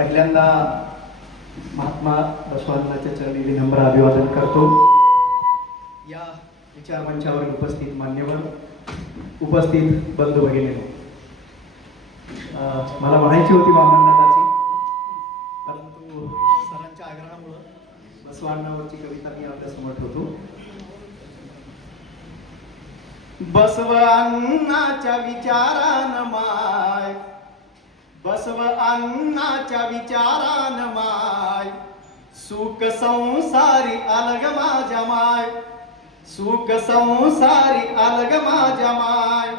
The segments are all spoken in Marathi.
पहिल्यांदा महात्मा बसवांनाच्या चरणी विनम्र अभिवादन करतो. या विचार मंचावर उपस्थित मान्यवर, उपस्थित बंधू भगिनी, मला म्हणायची होती वामनदादाची, परंतु सरांच्या आग्रहामुळे बसवांनावरची कविता मी आपल्या समोर ठेवतो. बसव अण्णाच्या विचारान माय, बसव अण्णाच्या विचारान माय, सुख संसारी अलग माझ्या माय, सुख संसारी अलग माझ्या माय.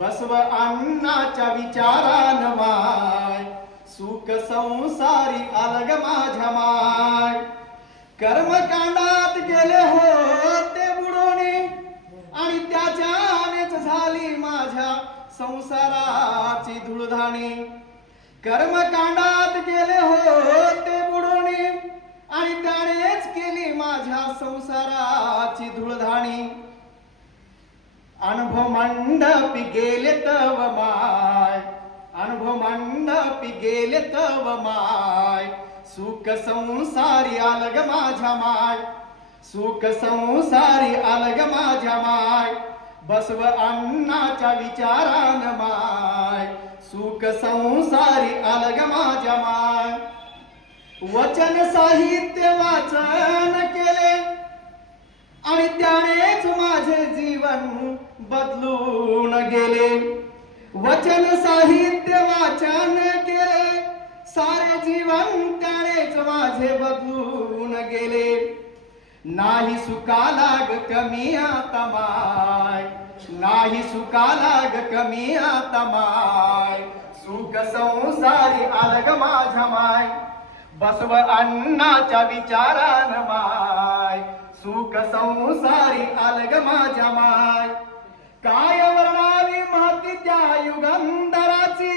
बसव अण्णाच्या विचारान माय, सुख संसारी अलग माझ्या माय. कर्मकांडात गेले होते बुडोनी आणि त्याच्यानेच झाली माझ्या संसाराची धुळधाणी. कर्मकांडात गेले होते बुडोनी आणि त्यानेच केली माझ्या संसाराची धुळधाणी. अनुभव मंडपी गेले तव माय, अनुभव मंडपी गेले तव माय, सुख संसारी अलग माझ्या माय, सुख संसारी अलग माझ्या माय. बसव अण्णाच्या विचारान माय, सुख संसारी अलग माझ्या माय. वचन साहित्य वाचन केले आणि त्यानेच माझे जीवन बदलून गेले. वचन साहित्य वाचन केले, सारे जीवन त्यानेच माझे बदलून गेले. नाही सुखाला ग कमी आता माय, नाही सुखाला ग कमी आता माय, सुख संसारी अलग माझ्या माय. बसव अण्णाच्या विचारान माय, सुख संसारी अलग माझ्या माय. काय वर्णावी महती त्या युगंधराची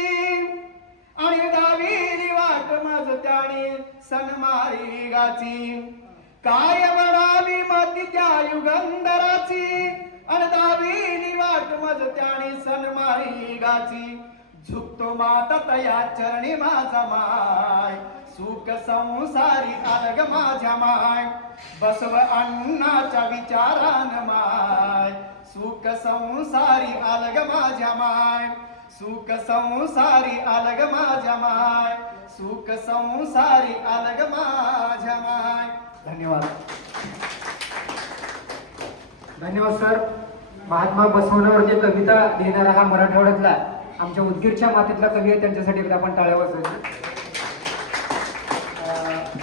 आणि डावीली वाट मज त्याने सनमारी गाची. काय वर्णावी महती त्या युगंधराची आणि डावीली वाट मज त्याने सनमारी गाची. झुकतो माता तया चरणी माझा माय, सुख संसारी अलग माझ्या माय. बसव अण्णाच्या विचारान माय, सुख संसारी अलग माझ्या माय, सुख संसारी अलग माझ्या माय, सुख संसारी अलग माझ्या माय. धन्यवाद. धन्यवाद सर. महात्मा बसवण्यावरती कविता लिहिणारा हा मराठवाड्यातला आमच्या उदगीरच्या मातीतला कवी आहे, त्यांच्यासाठी एकदा आपण टाळ्या वाजवायच्या.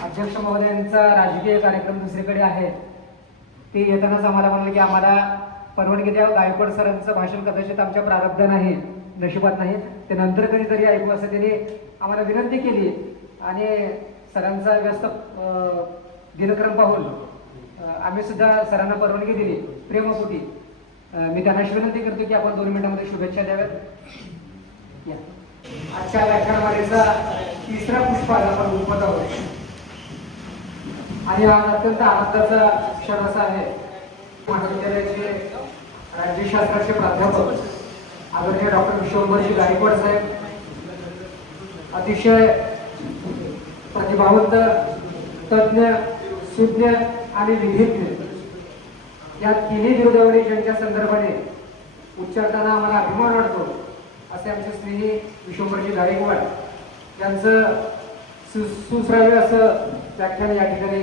अध्यक्ष महोदयांचा राजकीय कार्यक्रम दुसरीकडे आहे, ते येतानाच आम्हाला म्हणलं की आम्हाला परवानगी द्या, गायकवाड सरांचं भाषण कदाचित आमच्या प्रारब्धात नाही, नशिबात नाही, ते नंतर कधीतरी ऐकू असं त्यांनी आम्हाला विनंती केली. आणि सरांचा व्यस्त दिनक्रम पाहून आम्ही सुद्धा सरांना परवानगी दिली प्रेमपोटी. मी त्यांना विनंती करतो की आपण 2 मिनिटांमध्ये शुभेच्छा द्याव्यात. आजच्या व्याख्यानमालेचा तिसरा पुष्पाला आपण उद्भवत आहोत आणि आज अत्यंत आनंदाचा क्षण असा आहे. महाविद्यालयाचे राज्यशास्त्राचे प्राध्यापक आदरणीय डॉक्टर विश्वंभरजी गायकवाड साहेब, अतिशय प्रतिभावंत, तज्ज्ञ, सुज्ञ आणि विधिज्ञ या तिन्ही बिरुदावली ज्यांच्या संदर्भाने उच्चारताना आम्हाला अभिमान वाटतो असे आमचे स्नेही विश्वंभरजी गायकवाड यांचं सुश्राव्य असं व्याख्यान या ठिकाणी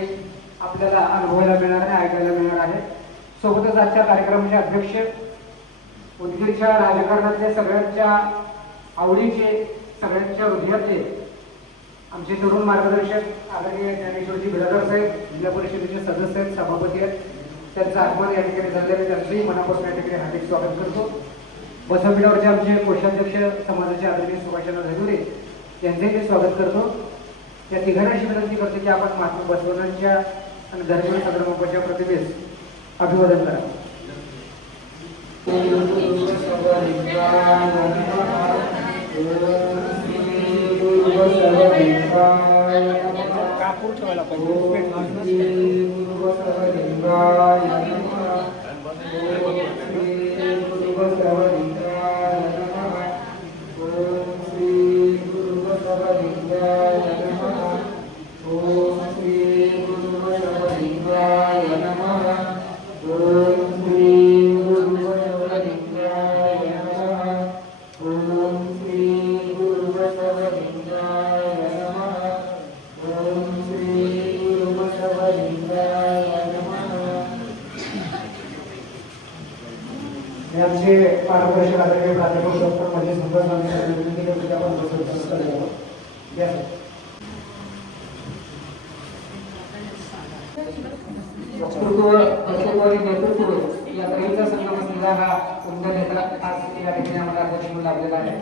आपल्याला अनुभवायला मिळणार आहे, ऐकायला मिळणार आहे. सोबतच आजच्या कार्यक्रमाचे अध्यक्ष, उदगीरच्या राजकारणातले सगळ्यांच्या आवडीचे, सगळ्यांच्या हृदयातले आमचे तरुण मार्गदर्शक आदरणीय ज्ञानेश्वरजी बिरादर साहेब, जिल्हा परिषदेचे सदस्य आहेत, सभापती आहेत, त्यांचं आगमन या ठिकाणी झालेलं, त्यांचंही मनापासून या ठिकाणी हार्दिक स्वागत करतो. बसवपीठावरचे आमचे कोषाध्यक्ष समाजाचे आदरणीय सुभाषचंद्र धनुरे यांचंही मी स्वागत करतो. या तिघांना अशी विनंती करतो की आपण महात्मा बसवण्यांच्या आणि धर्मवीर सदरबाबाच्या प्रतिमेस अभिवादन करा. कापूर ठेवायला पाहिजे. गुरुबसवलिंगाय नमः. ओम श्री गुरुबसवलिंगाय नमः. ओम श्री गुरुबसवलिंगाय नमः. ओम श्री गुरुबसवलिंगाय नमः. ओम श्री गुरुबसवलिंगाय नमः. आमचे पारदर्शक आदरणीय प्राध्यापक डॉक्टर महेश सुंदर नेतृत्व या त्रयीचा संगम असलेला हा उमदा नेता आज या ठिकाणी आम्हाला अध्यक्ष म्हणून लाभलेला आहे.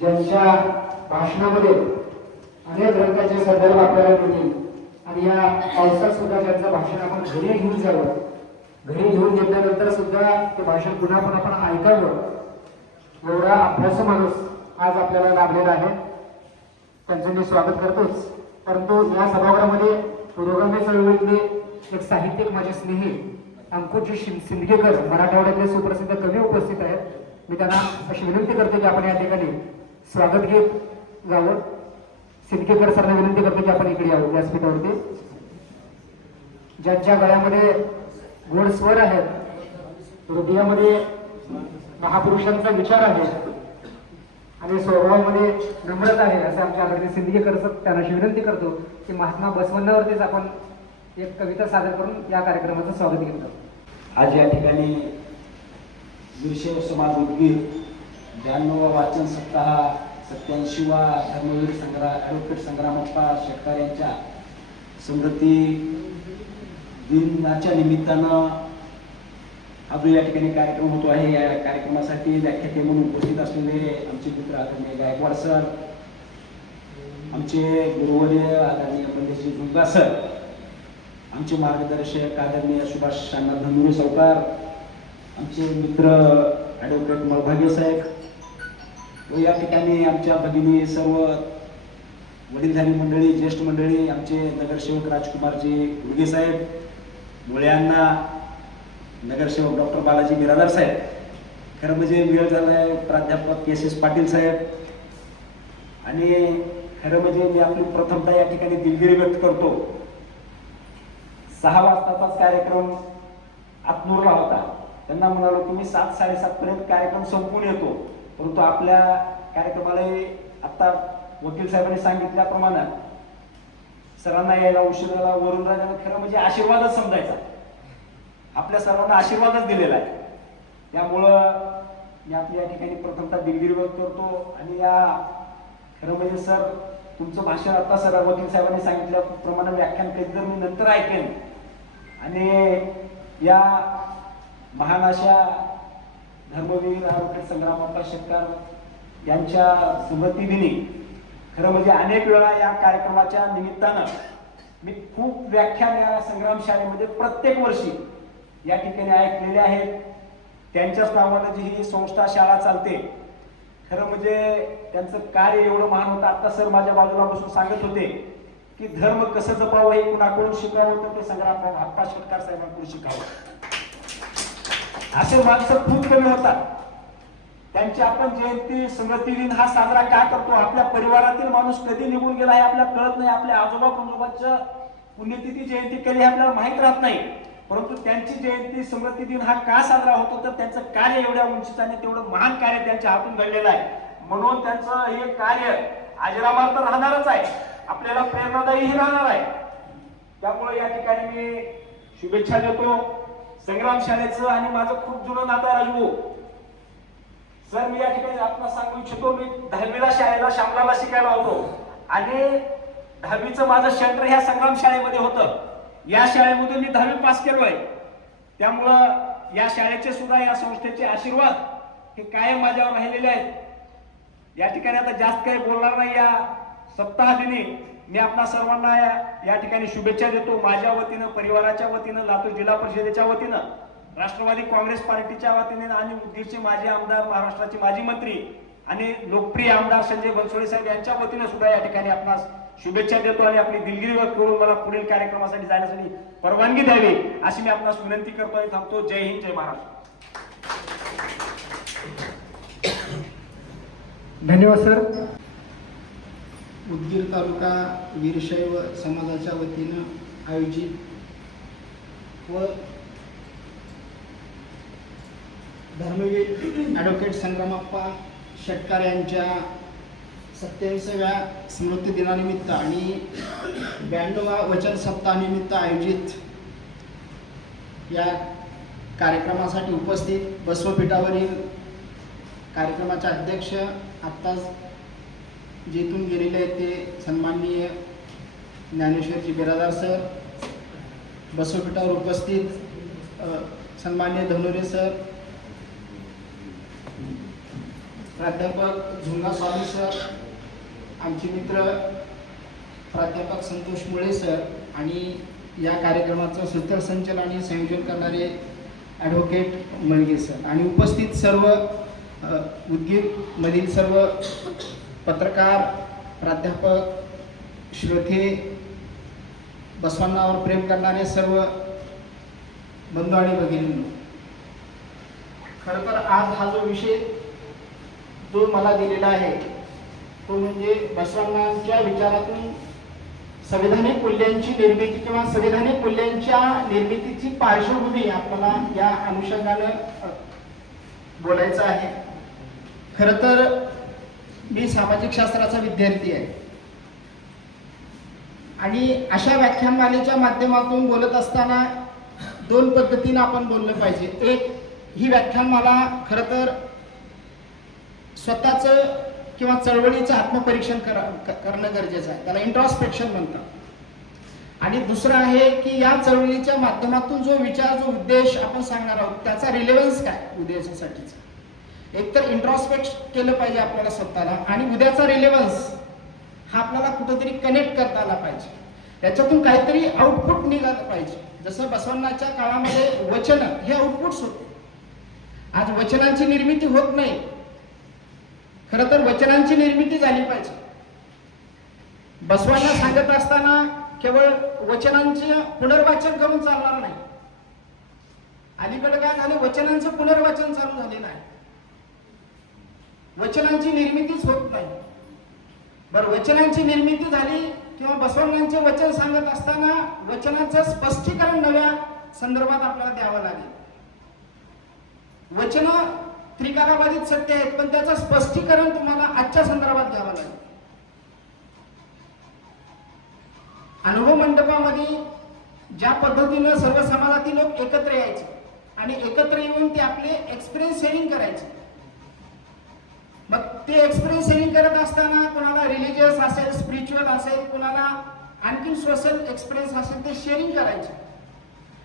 ज्यांच्या भाषणामध्ये अनेक ग्रंथांचे संदर्भ आपल्याला मिळतील आणि या पावसात सुद्धा त्यांचं भाषण आपण घरी घेऊन जावं, घरी घेऊन घेतल्यानंतर सुद्धा ते भाषण पुन्हा पुन्हा आपण ऐकावं, एवढा अभ्यासू माणूस आज आपल्याला लाभलेला आहे. त्यांचं मी स्वागत करतोच. परंतु या सभागृहामध्ये पुरोगामी चळवळीतले एक साहित्यिक माझे स्नेही अंकुशजी सिंदगेकर मराठवाड्यातले सुप्रसिद्ध कवी उपस्थित आहेत. मी त्यांना अशी विनंती करतो की आपण या ठिकाणी स्वागत घेत जावं. सिंदगेकर सरला विनंती करतो की आपण इकडे यावं व्यासपीठावरती. ज्यांच्या गळ्यामध्ये गोड स्वर आहेत, हृदयामध्ये महापुरुषांचा विचार आहे आणि स्वभावामध्ये नम्रता आहे, असं आमच्या आदरणीय सिंदगेकर सर त्यांना अशी विनंती करतो की महात्मा बसवण्णावरतीच आपण एक कविता सादर करून या कार्यक्रमाचं स्वागत घेतो. आज या ठिकाणी वीरशैव समाज उदगीर 92वा वाचन सप्ताह 87वा धर्मवीर ॲडव्होकेट संग्रामप्पा शेटकर यांच्या स्मृती दिनाच्या निमित्तानं हा जो या ठिकाणी कार्यक्रम होतो आहे. या कार्यक्रमासाठी व्याख्याते म्हणून उपस्थित असलेले आमचे मित्र आदरणीय गायकवाड सर, आमचे गुरुवर्य आदरणीय पंडितजी जुंगा सर, आमचे मार्गदर्शक आदरणीय सुभाष शांना धनुरे सावकार, आमचे मित्र ॲडव्होकेट मळभागे साहेब व या ठिकाणी आमच्या भगिनी सर्व वडीलधारी मंडळी, ज्येष्ठ मंडळी, आमचे नगरसेवक राजकुमारजी उडगे साहेब, मुळ्यांना नगरसेवक डॉक्टर बालाजी बिरादार साहेब, खरं म्हणजे वेळ झाला आहे प्राध्यापक एस पाटील साहेब, आणि खरं म्हणजे मी आपली प्रथमतः या ठिकाणी दिलगिरी व्यक्त करतो. 6 वाजताचाच कार्यक्रम आतनूरला होता. त्यांना म्हणालो की मी 7-7:30 पर्यंत कार्यक्रम संपून येतो, परंतु आपल्या कार्यक्रमाला आता वकील साहेबांनी सांगितल्याप्रमाणे सरांना यायला उशीर झाला. वरुण राजाने खरं म्हणजे आशीर्वादच समजायचा, आपल्या सर्वांना आशीर्वादच दिलेला आहे. त्यामुळं मी आपल्या या ठिकाणी प्रथमतः दिलगिरी व्यक्त करतो. आणि या खरं म्हणजे सर तुमचं भाषण आता सर वकील साहेबांनी सांगितल्याप्रमाणे व्याख्यान कधी तर मी नंतर ऐकेन. आणि या महान अशा धर्मवीर ॲडव्होकेट संग्रामप्पा शेटकर यांच्या स्मृतिदिनी खरं म्हणजे अनेक वेळा या कार्यक्रमाच्या निमित्तानं मी खूप व्याख्यान या संग्राम शाळेमध्ये प्रत्येक वर्षी या ठिकाणी ऐकलेले आहेत. त्यांच्याच नावानं जी ही संस्था शाळा चालते, खरं म्हणजे त्यांचं कार्य एवढं महान होतं. आता सर माझ्या बाजूला बसून सांगत होते की धर्म कसं जपावं हे कुणाकडून शिकावं, तर ते संग्रामप्पा शेटकर साहेबांकडून शिकावं. असे माणसं खूप कमी होतात. त्यांची आपण जयंती स्मृती दिन हा साजरा का करतो? आपल्या परिवारातील माणूस कधी निघून गेला हे आपल्याला कळत नाही. आपल्या आजोबा पंजोबांच्या पुण्यतिथी जयंती कधी हे आपल्याला माहीत राहत नाही. परंतु त्यांची जयंती स्मृती दिन हा का साजरा होतो? तर त्यांचं कार्य एवढ्या उंचीचं आणि तेवढं महान कार्य त्यांच्या हातून घडलेलं आहे. म्हणून त्यांचं हे कार्य अजरामर तर राहणारच आहे, आपल्याला प्रेरणादायीही राहणार आहे. त्यामुळे या ठिकाणी मी शुभेच्छा देतो संग्राम शाळेचं. आणि माझं खूप जुनं नातं आहे राजू सर. मी या ठिकाणी आपल्याला सांगू इच्छितो, मी 10वीला शाळेला शामलाला शिकायला होतो आणि 10वीचं माझं सेंटर ह्या संग्राम शाळेमध्ये होतं. या शाळेमधून मी 10वी पास केलोय. त्यामुळं या शाळेचे सुद्धा, या संस्थेचे आशीर्वाद हे कायम माझ्यावर राहिलेले आहेत. या ठिकाणी आता जास्त काही बोलणार नाही. या सप्ताह दिनी मी आपणा सर्वांना या ठिकाणी शुभेच्छा देतो. माझ्या वतीनं, परिवाराच्या वतीनं, लातूर जिल्हा परिषदेच्या वतीनं, राष्ट्रवादी काँग्रेस पार्टीच्या वतीने आणि उदगीरचे माजी आमदार, महाराष्ट्राचे माजी मंत्री आणि लोकप्रिय आमदार संजय बनसोडे साहेब यांच्या वतीने सुद्धा या ठिकाणी आपणास शुभेच्छा देतो आणि आपली दिलगिरी व्यक्त करून मला पुढील कार्यक्रमासाठी जाण्यासाठी परवानगी द्यावी अशी मी आपणास विनंती करतो आणि थांबतो. जय हिंद, जय महाराष्ट्र. धन्यवाद सर. उदगीर तालुका वीरशैव समाजाच्या वतीनं आयोजित व धर्मवीर ॲडव्होकेट संग्रामप्पा षटकार यांच्या 27व्या स्मृती दिनानिमित्त आणि 92वा वचन सप्ताहानिमित्त आयोजित या कार्यक्रमासाठी उपस्थित बसवपीठावरील कार्यक्रमाचे अध्यक्ष आत्ताच जेथून गेलेले आहेत ते सन्माननीय ज्ञानेश्वरजी बिरादार सर, बसवपीठावर उपस्थित सन्माननीय धनुरे सर, प्राध्यापक झुंगा स्वामी सर, आमचे मित्र प्राध्यापक संतोष मुळे सर आणि या कार्यक्रमाचं सूत्रसंचलन आणि संयोजन करणारे ॲडव्होकेट मळगे सर आणि उपस्थित सर्व उदगीरमधील सर्व पत्रकार, प्राध्यापक, श्रोते, बसवांनावर प्रेम करणारे सर्व बंधू आणि भगिनींनो, खरं तर आज हा जो विषय जो मला दिलेला आहे तो म्हणजे बसवांच्या विचारातून संवैधानिक मूल्यांची निर्मिती किंवा संवैधानिक मूल्यांच्या निर्मितीची पार्श्वभूमी आपल्याला या अनुषंगानं बोलायचं आहे. खरं तर मी सामाजिक शास्त्राचा विद्यार्थी आहे आणि अशा व्याख्यानमालेच्या माध्यमातून बोलत असताना दोन पद्धतीनं आपण बोललं पाहिजे. एक, ही व्याख्यानमाला खरं तर स्वतःचं किंवा चळवळीचं आत्मपरीक्षण करणं गरजेचं आहे, त्याला इंट्रॉस्पेक्शन म्हणतात. आणि दुसरं आहे की या चळवळीच्या माध्यमातून जो विचार, जो उद्देश आपण सांगणार आहोत त्याचा रिलेव्हन्स काय उद्देशासाठीचा. एक तर इंट्रॉस्पेक्ट केलं पाहिजे आपल्याला स्वतःला आणि उद्याचा रिलेव्हन्स हा आपल्याला कुठेतरी कनेक्ट करता आला पाहिजे, त्याच्यातून काहीतरी आउटपुट निघालं पाहिजे. जसं बसवण्णाच्या काळामध्ये वचन हे आउटपुट्स होते. आज वचनांची निर्मिती होत नाही. खरं तर वचनांची निर्मिती झाली पाहिजे. बसवांना सांगत असताना केवळ वचनांचे पुनर्वाचन करून चालणार नाही. अलीकडे काय झाले, वचनांचं पुनर्वाचन चालू झालेलं आहे, वचनांची निर्मितीच होत नाही. बरं, वचनांची निर्मिती झाली किंवा बसवण्णांचे वचन सांगत असताना वचनाचं स्पष्टीकरण नव्या संदर्भात आपल्याला द्यावं लागेल. वचन त्रिकालाबाधित सत्य आहेत पण त्याचं स्पष्टीकरण तुम्हाला आजच्या संदर्भात घ्यावं लागेल. अनुभव मंडपामध्ये ज्या पद्धतीनं सर्व समाजातील लोक एकत्र यायचे आणि एकत्र येऊन ते आपले एक्सपिरियन्स शेअरिंग करायचे. मग ते एक्सपिरियन्स शेअरिंग करत असताना कोणाला रिलिजियस असेल, स्पिरिच्युअल असेल, कोणाला आणखी सोशल एक्सपिरियन्स असेल ते शेअरिंग करायचे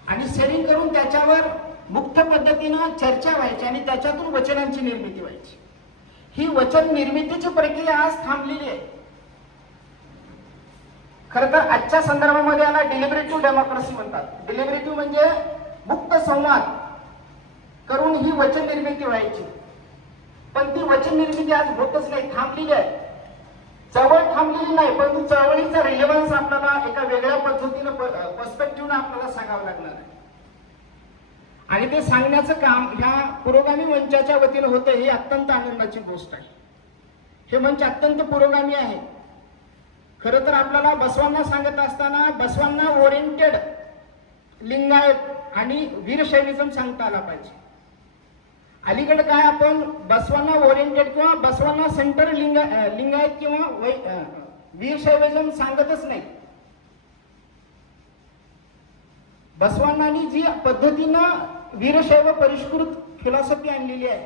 आणि शेअरिंग करून त्याच्यावर मुक्त पद्धतीनं चर्चा व्हायची आणि त्याच्यातून वचनांची निर्मिती व्हायची. ही वचन निर्मितीची प्रक्रिया आज थांबलेली आहे. खरं तर आजच्या संदर्भामध्ये याला डिलिबरेटिव्ह डेमोक्रेसी म्हणतात. डिलिबरेटिव्ह म्हणजे मुक्त संवाद करून ही वचन निर्मिती व्हायची, पण ती वचन निर्मिती आज होतच नाही, थांबलेली आहे. चळवळ थांबलेली नाही, परंतु चळवळीचा रिलेव्हन्स आपल्याला एका वेगळ्या पद्धतीनं पर्स्पेक्टिव्हनं आपल्याला सांगावं लागणार आहे आणि ते सांगण्याचं काम ह्या पुरोगामी मंचाच्या वतीनं होतं. ही अत्यंत आनंदाची गोष्ट आहे. हे मंच अत्यंत पुरोगामी आहे. खरं तर आपल्याला बसवांना सांगत असताना बसवांना ओरिएंटेड लिंगायत आणि वीरशैविझम सांगता आला पाहिजे. अलीकडे काय आपण बसवांना ओरिएंटेड किंवा बसवांना सेंटर लिंगायत किंवा वीरशैविझम सांगतच नाही. बसवांनी जी पद्धतीनं वीरशैव परिष्कृत फिलॉसॉफी आणलेली आहे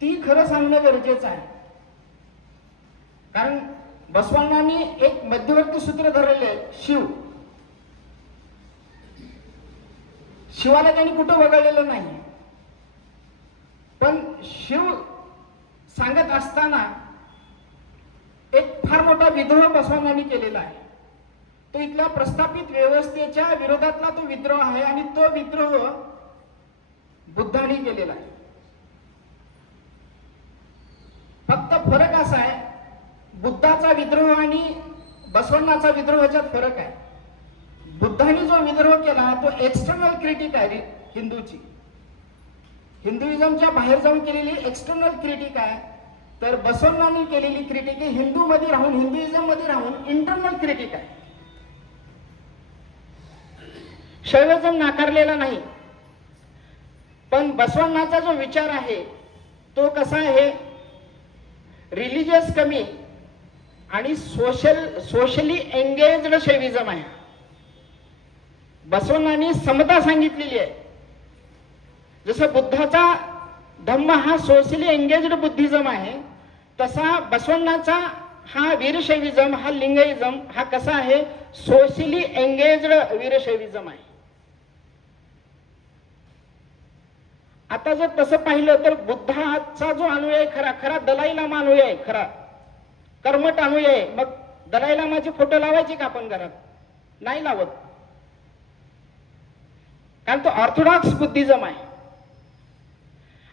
ती खरं सांगणं गरजेचं आहे. कारण बसवांनी एक मध्यवर्ती सूत्र धरलेले आहे, शिव. शिवाला त्यांनी कुठं वगळलेलं नाही, पण शिव सांगत असताना एक फार मोठा विद्रोह बसवांनी केलेला आहे. तो इथल्या प्रस्थापित व्यवस्थेच्या विरोधातला तो विद्रोह आहे आणि तो विद्रोह बुद्धांनी केलेला आहे. फक्त फरक असा आहे, बुद्धाचा विद्रोह आणि बसवण्णाचा विद्रोह ह्याच्यात फरक आहे. बुद्धांनी जो विद्रोह केला तो एक्सटर्नल क्रिटिक आहे हिंदूची, हिंदुइझमच्या बाहेर जाऊन केलेली एक्सटर्नल क्रिटिक आहे. तर बसवण्णांनी केलेली क्रिटिक ही हिंदू मध्ये राहून, हिंदुइझम मध्ये राहून इंटरनल क्रिटिक आहे. शैविझम नाकारलेला नाही, पण बसवण्णाचा जो विचार आहे तो कसा आहे, रिलिजियस कमी आणि सोशली एंगेज्ड शैविझम आहे. बसवण्णांनी समता सांगितलेली आहे. जसं बुद्धाचा धम्म हा सोशली एंगेज्ड बुद्धिझम आहे, तसा बसवण्णाचा हा वीरशैविझम, हा लिंगाइझम हा कसा आहे, सोशली एंगेज्ड वीरशैविझम आहे. आता जर तसं पाहिलं तर बुद्धाचा जो अनुयायी खरा दलाई लामा अनुयायी आहे, खरा कर्मठ अनुयायी आहे. मग दलाई लामाचे फोटो लावायचे का आपण घरात? नाही लावत, कारण तो ऑर्थोडॉक्स बुद्धिझम आहे.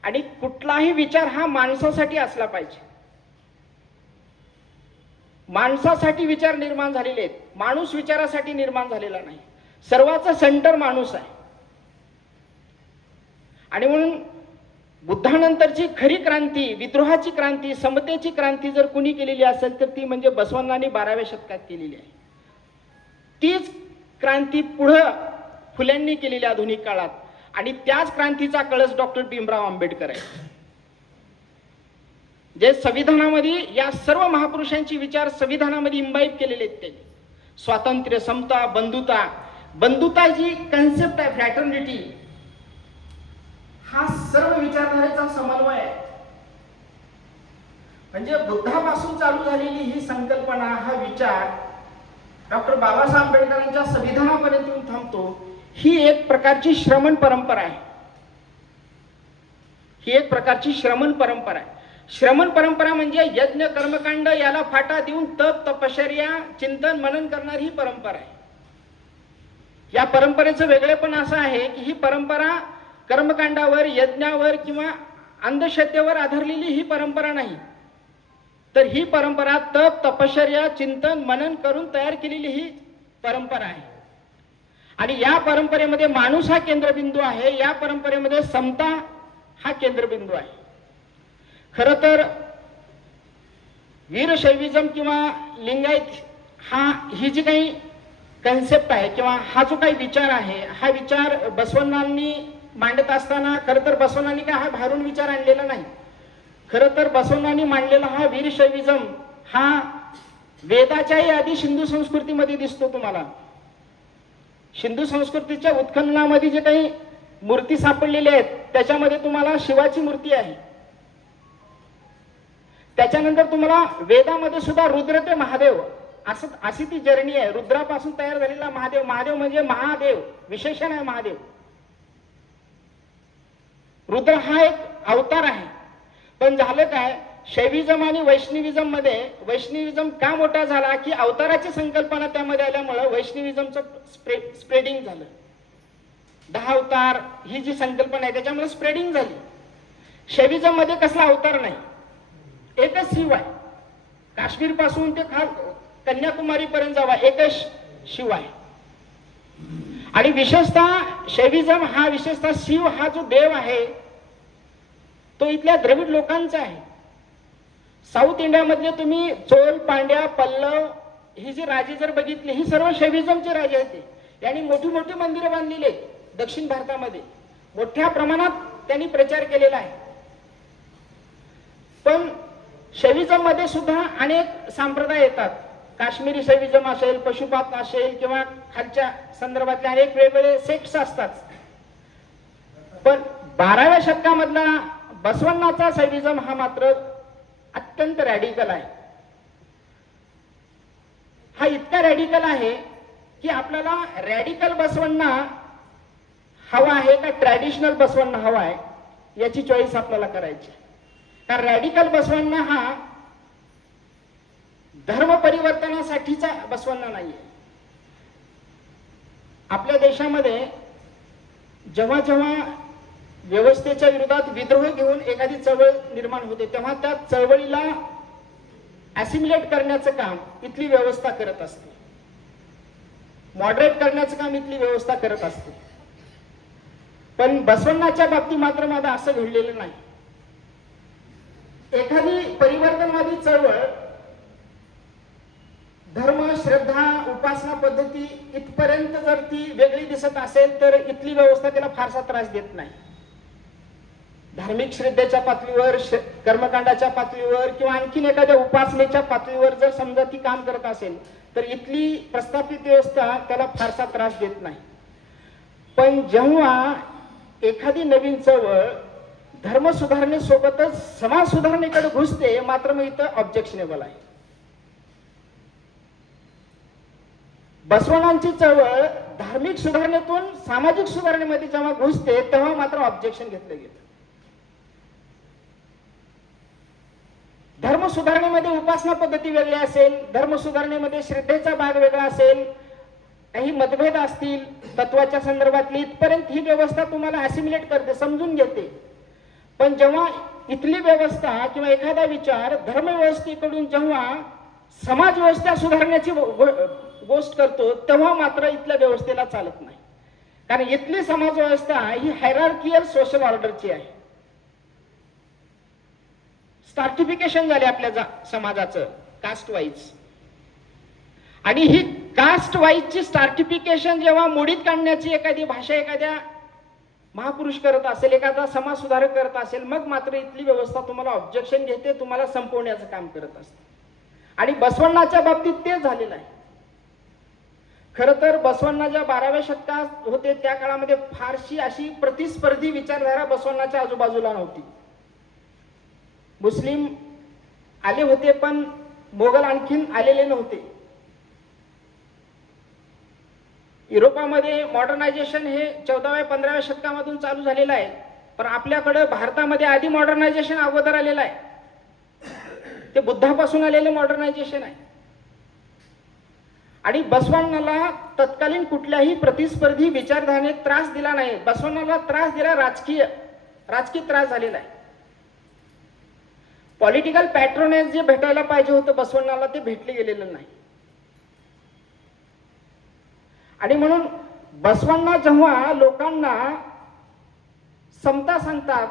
आणि कुठलाही विचार हा माणसासाठी असला पाहिजे. माणसासाठी विचार निर्माण झालेले आहेत, माणूस विचारासाठी निर्माण झालेला नाही. सर्वाचा सेंटर माणूस आहे. आणि म्हणून बुद्धानंतरची खरी क्रांती, विद्रोहाची क्रांती, समतेची क्रांती जर कुणी केलेली असेल तर ती म्हणजे बसवण्णांनी 12व्या शतकात केलेली आहे. तीच क्रांती पुढं फुल्यांनी केलेली आधुनिक काळात, आणि त्याच क्रांतीचा कळस डॉक्टर भीमराव आंबेडकर आहे. जे संविधानामध्ये या सर्व महापुरुषांची विचार संविधानामध्ये इम्बाईब केलेले आहेत. त्यांनी स्वातंत्र्य, समता, बंधुता जी कन्सेप्ट आहे, फ्रॅटर्निटी, हा सर्व विचारधारेचा समन्वय आहे. म्हणजे बुद्धापासून चालू झालेली ही संकल्पना, हा विचार डॉक्टर बाबासाहेब आंबेडकरांच्या संविधानापर्यंत येऊन थांबतो. ही एक प्रकारची श्रमण परंपरा आहे. ही एक प्रकारची श्रमण परंपरा आहे. श्रमण परंपरा म्हणजे यज्ञ कर्मकांड याला फाटा देऊन तप, तपश्चर्या, चिंतन, मनन करणारी ही परंपरा आहे. या परंपरेचं वेगळेपण असं आहे की ही परंपरा कर्मकांडावर, यज्ञावर किंवा अंधश्रद्धेवर आधारलेली ही परंपरा नाही, तर ही परंपरा तप, तपश्चर्या, चिंतन, मनन करून तयार केलेली ही परंपरा आहे. आणि या परंपरेमध्ये माणूस हा केंद्रबिंदू आहे. या परंपरेमध्ये समता हा केंद्रबिंदू आहे. खरं तर वीरशैविझम किंवा लिंगायत ही जी काही कन्सेप्ट आहे किंवा हा जो काही विचार आहे, हा विचार बसवण्णांनी मांडत असताना खरं तर बसवण्णांनी काय हा बाहेरून विचार आणलेला नाही. खरं तर बसवण्णांनी मांडलेला हा वीरशैविझम हा वेदाच्याही आधी सिंधू संस्कृतीमध्ये दिसतो. तुम्हाला सिंधू संस्कृतीच्या उत्खननामध्ये जे काही मूर्ती सापडलेल्या आहेत त्याच्यामध्ये तुम्हाला शिवाची मूर्ती आहे. त्याच्यानंतर तुम्हाला वेदामध्ये सुद्धा रुद्र ते महादेव अशी ती जर्नी आहे. रुद्रापासून तयार झालेला महादेव, महादेव म्हणजे महादेव, विशेषण आहे महादेव. रुद्र हा एक अवतार आहे. पण झालं काय, शैविझम आणि वैष्णविझम मध्ये वैष्णविझम का मोठा झाला की अवताराची संकल्पना त्यामध्ये आल्यामुळे वैष्णविझमचं स्प्रेडिंग झालं. 10 अवतार ही जी संकल्पना आहे त्याच्यामुळे स्प्रेडिंग झाली. शैविझम मध्ये कसला अवतार नाही, एकच शिव आहे. काश्मीर पासून ते कन्याकुमारी पर्यंत जावा एकच शिव आहे. आणि विशेषतः शैविझम हा विशेषतः शिव हा जो देव आहे तो इथल्या द्रविड लोकांचा आहे. साऊथ इंडियामधले तुम्ही चोल, पांड्या, पल्लव ही जी राजे जर बघितली ही सर्व शैविझमचे राजे आहेत. यांनी मोठी मोठी मंदिरं बांधलेली आहेत दक्षिण भारतामध्ये, मोठ्या प्रमाणात त्यांनी प्रचार केलेला आहे. पण शैविझम मध्ये सुद्धा अनेक संप्रदाय येतात. काश्मीरी शैविझम असेल, पशुपात असेल किंवा खालच्या संदर्भातले अनेक वेगवेगळे सेक्ट्स असतात. पण 12व्या शतकामधला बसवण्णाचा शैविझम हा मात्र अत्यंत रॅडिकल आहे. हा इतका रॅडिकल आहे की आपल्याला रॅडिकल बसवण्णा हवा आहे का ट्रॅडिशनल बसवण्णा हवा आहे याची चॉईस आपल्याला करायची. कारण रॅडिकल बसवण्णा हा धर्म परिवर्तनासाठीचा बसवण्णा नाहीये. आपल्या देशामध्ये जेव्हा जेव्हा व्यवस्थेच्या विरोधात विद्रोह घेऊन एखादी चळवळ निर्माण होते तेव्हा त्या चळवळीला ॲसिम्युलेट करण्याचं काम इथली व्यवस्था करत असते, मॉडरेट करण्याचं काम इथली व्यवस्था करत असते. पण बसवण्णाच्या बाबतीत मात्र माझं असं घडलेलं नाही. एखादी परिवर्तनवादी चळवळ धर्म, श्रद्धा, उपासना पद्धती इथपर्यंत जर ती वेगळी दिसत असेल तर इथली व्यवस्था त्याला फारसा त्रास देत नाही. धार्मिक श्रद्धेच्या पातळीवर, कर्मकांडाच्या पातळीवर किंवा आणखीन एखाद्या उपासनेच्या पातळीवर जर समजा ती काम करत असेल तर इथली प्रस्थापित व्यवस्था त्याला फारसा त्रास देत नाही. पण जेव्हा एखादी नवीन चळवळ धर्म सुधारणेसोबतच समाज सुधारणेकडे घुसते मात्र मग इथं ऑब्जेक्शनेबल आहे. बसवण्णांची चळवळ धार्मिक सुधारणेतून सामाजिक सुधारणेमध्ये जेव्हा घुसते तेव्हा मात्र ऑब्जेक्शन घेतलं गेलं. धर्म सुधारणेमध्ये उपासना पद्धती वेगळी असेल, धर्म सुधारणेमध्ये श्रद्धेचा भाग वेगळा असेल, काही मतभेद असतील तत्वाच्या संदर्भातली, इथपर्यंत ही व्यवस्था तुम्हाला ॲसिम्युलेट करते, समजून घेते. पण जेव्हा इथली व्यवस्था किंवा एखादा विचार धर्मव्यवस्थेकडून जेव्हा समाज व्यवस्था सुधारण्याची गोष्ट करतो तेव्हा मात्र इथल्या व्यवस्थेला चालत नाही. कारण इथली समाज व्यवस्था ही हायरार्कियल सोशल ऑर्डरची आहे. स्टार्टिफिकेशन झाले आपल्या समाजाचं कास्ट वाईज, आणि ही कास्ट वाईजची स्टार्टिफिकेशन जेव्हा मोडीत काढण्याची एखादी भाषा एखाद्या महापुरुष करत असेल, एखादा समाज सुधारक करत असेल, मग मात्र इथली व्यवस्था तुम्हाला ऑब्जेक्शन घेते, तुम्हाला संपवण्याचं काम करत असते. आणि बसवण्णाच्या बाबतीत तेच झालेलं आहे. खरं तर बसवण्णा ज्या 12व्या शतकात होते त्या काळामध्ये फारशी अशी प्रतिस्पर्धी विचारधारा बसवण्णाच्या आजूबाजूला नव्हती. मुस्लिम आले होते पण मोगल आणखीन आलेले नव्हते. युरोपामध्ये मॉडर्नायझेशन हे 14व्या-15व्या शतकामधून चालू झालेलं आहे, पण आपल्याकडे भारतामध्ये आधी मॉडर्नायझेशन अगोदर आलेलं आहे. ते बुद्धापासून आलेलं मॉडर्नायझेशन आहे. आणि बसवण्णाला तत्कालीन कुठल्याही प्रतिस्पर्धी विचारधारेने त्रास दिला नाही. बसवण्णाला त्रास दिला राजकीय त्रास झालेला आहे. पॉलिटिकल पॅट्रोनेज जे भेटायला पाहिजे होतं बसवण्णाला ते भेटले गेलेलं नाही. आणि म्हणून बसवण्णा जेव्हा लोकांना समता सांगतात,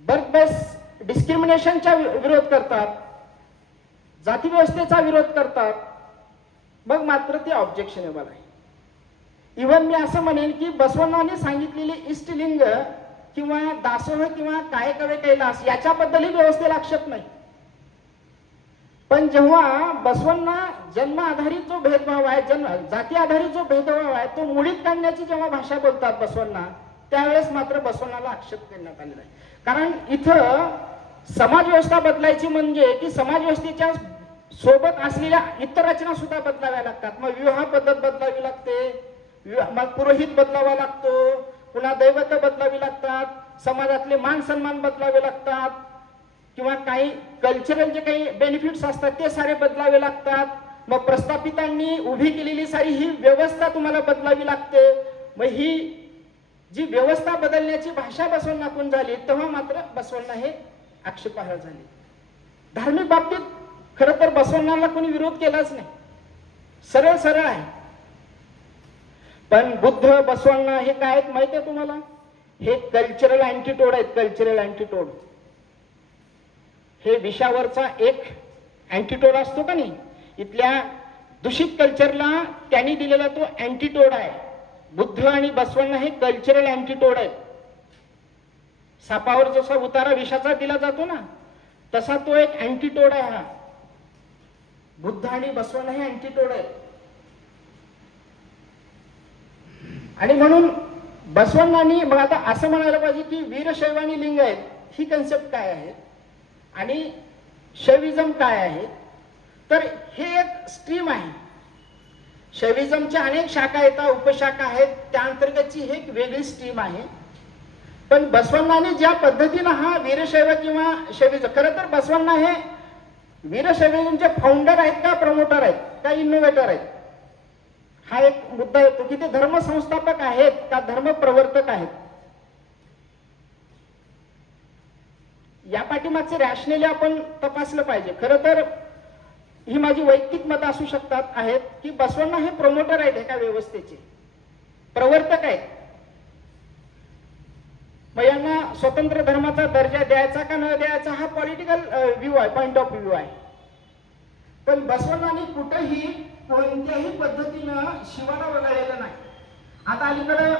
बर्थ बेस डिस्क्रिमिनेशनचा विरोध करतात, जाती व्यवस्थेचा विरोध करतात, मग मात्र ते ऑब्जेक्शनेबल आहे. इव्हन मी असं म्हणेन की बसवण्णाने सांगितलेले इष्टलिंग किंवा दासोह किंवा कायकवे कैलास याच्याबद्दलही व्यवस्थेला आक्षेप नाही. पण जेव्हा बसवण्णा जन्म आधारित जो भेदभाव आहे, जाती आधारित जो भेदभाव आहे तो मोडीत काढण्याची जेव्हा भाषा बोलतात बसवण्णा, त्यावेळेस मात्र बसवण्णाला आक्षेप करण्यात आलेला आहे. कारण इथं समाज व्यवस्था बदलायची म्हणजे की समाज व्यवस्थेच्या सोबत असलेल्या इतर रचना सुद्धा बदलाव्या लागतात. मग विवाह पद्धत बदलावी लागते, मग पुरोहित बदलावा लागतो, पुन्हा दैवत बदलावी लागतात, समाजातले मान सन्मान बदलावे लागतात, किंवा काही कल्चरल जे काही बेनिफिट्स असतात ते सारे बदलावे लागतात. मग प्रस्थापितांनी उभी केलेली सारी ही व्यवस्था तुम्हाला बदलावी लागते. मग ही जी व्यवस्था बदलण्याची भाषा बसवण्णाकडून झाली तेव्हा मात्र बसवण्णा हे आक्षेपार्ह झाले. धार्मिक बाबतीत खरं तर बसवण्णाला कोणी विरोध केलाच नाही, सरळ आहे. पण बुद्ध बसवण्णा हे काय आहेत माहिती आहे तुम्हाला? हे कल्चरल अँटीटोड आहेत. कल्चरल अँटीटोड हे विषावरचा एक अँटीटोड असतो का नाही, इथल्या दूषित कल्चरला त्यांनी दिलेला तो अँटीटोड आहे. बुद्ध आणि बसवण्णा हे कल्चरल अँटीटोड आहेत. सापावर जसा उतारा विषाचा दिला जातो ना, तसा तो एक अँटीटोड आहे. हा बुद्ध आणि बसवण्णा हे अँटीटोड आहे. आणि म्हणून बसवण्णांनी मग आता असं म्हणायला पाहिजे की वीरशैव आणि लिंग आहेत ही कन्सेप्ट काय आहे आणि शैविझम काय आहे. तर हे एक स्ट्रीम आहे. शैविझमच्या अनेक शाखा येतात, उपशाखा आहेत, त्या अंतर्गतची हे एक वेगळी स्ट्रीम आहे. पण बसवण्णाने ज्या पद्धतीनं हा वीरशैव किंवा शैविझम, खरं तर बसवण्णा हे वीरशैविझमचे फाउंडर आहेत का प्रमोटर आहेत का इनोव्हेटर आहेत, हा एक मुद्दा येतो की ते धर्म संस्थापक आहेत का धर्म प्रवर्तक आहेत. या पाठीमागचे रॅशनली आपण तपासलं पाहिजे. खरं तर ही माझी वैयक्तिक मतं असू शकतात आहेत की बसवण्णा हे प्रमोटर आहेत एका व्यवस्थेचे, प्रवर्तक आहेत. मग यांना स्वतंत्र धर्माचा दर्जा द्यायचा का न द्यायचा हा पॉलिटिकल व्ह्यू आहे, पॉइंट ऑफ व्ह्यू आहे. पण बसवण्णांनी कुठेही कोणत्याही पद्धतीनं शिवाला वगळलेलं नाही. आता अलीकडं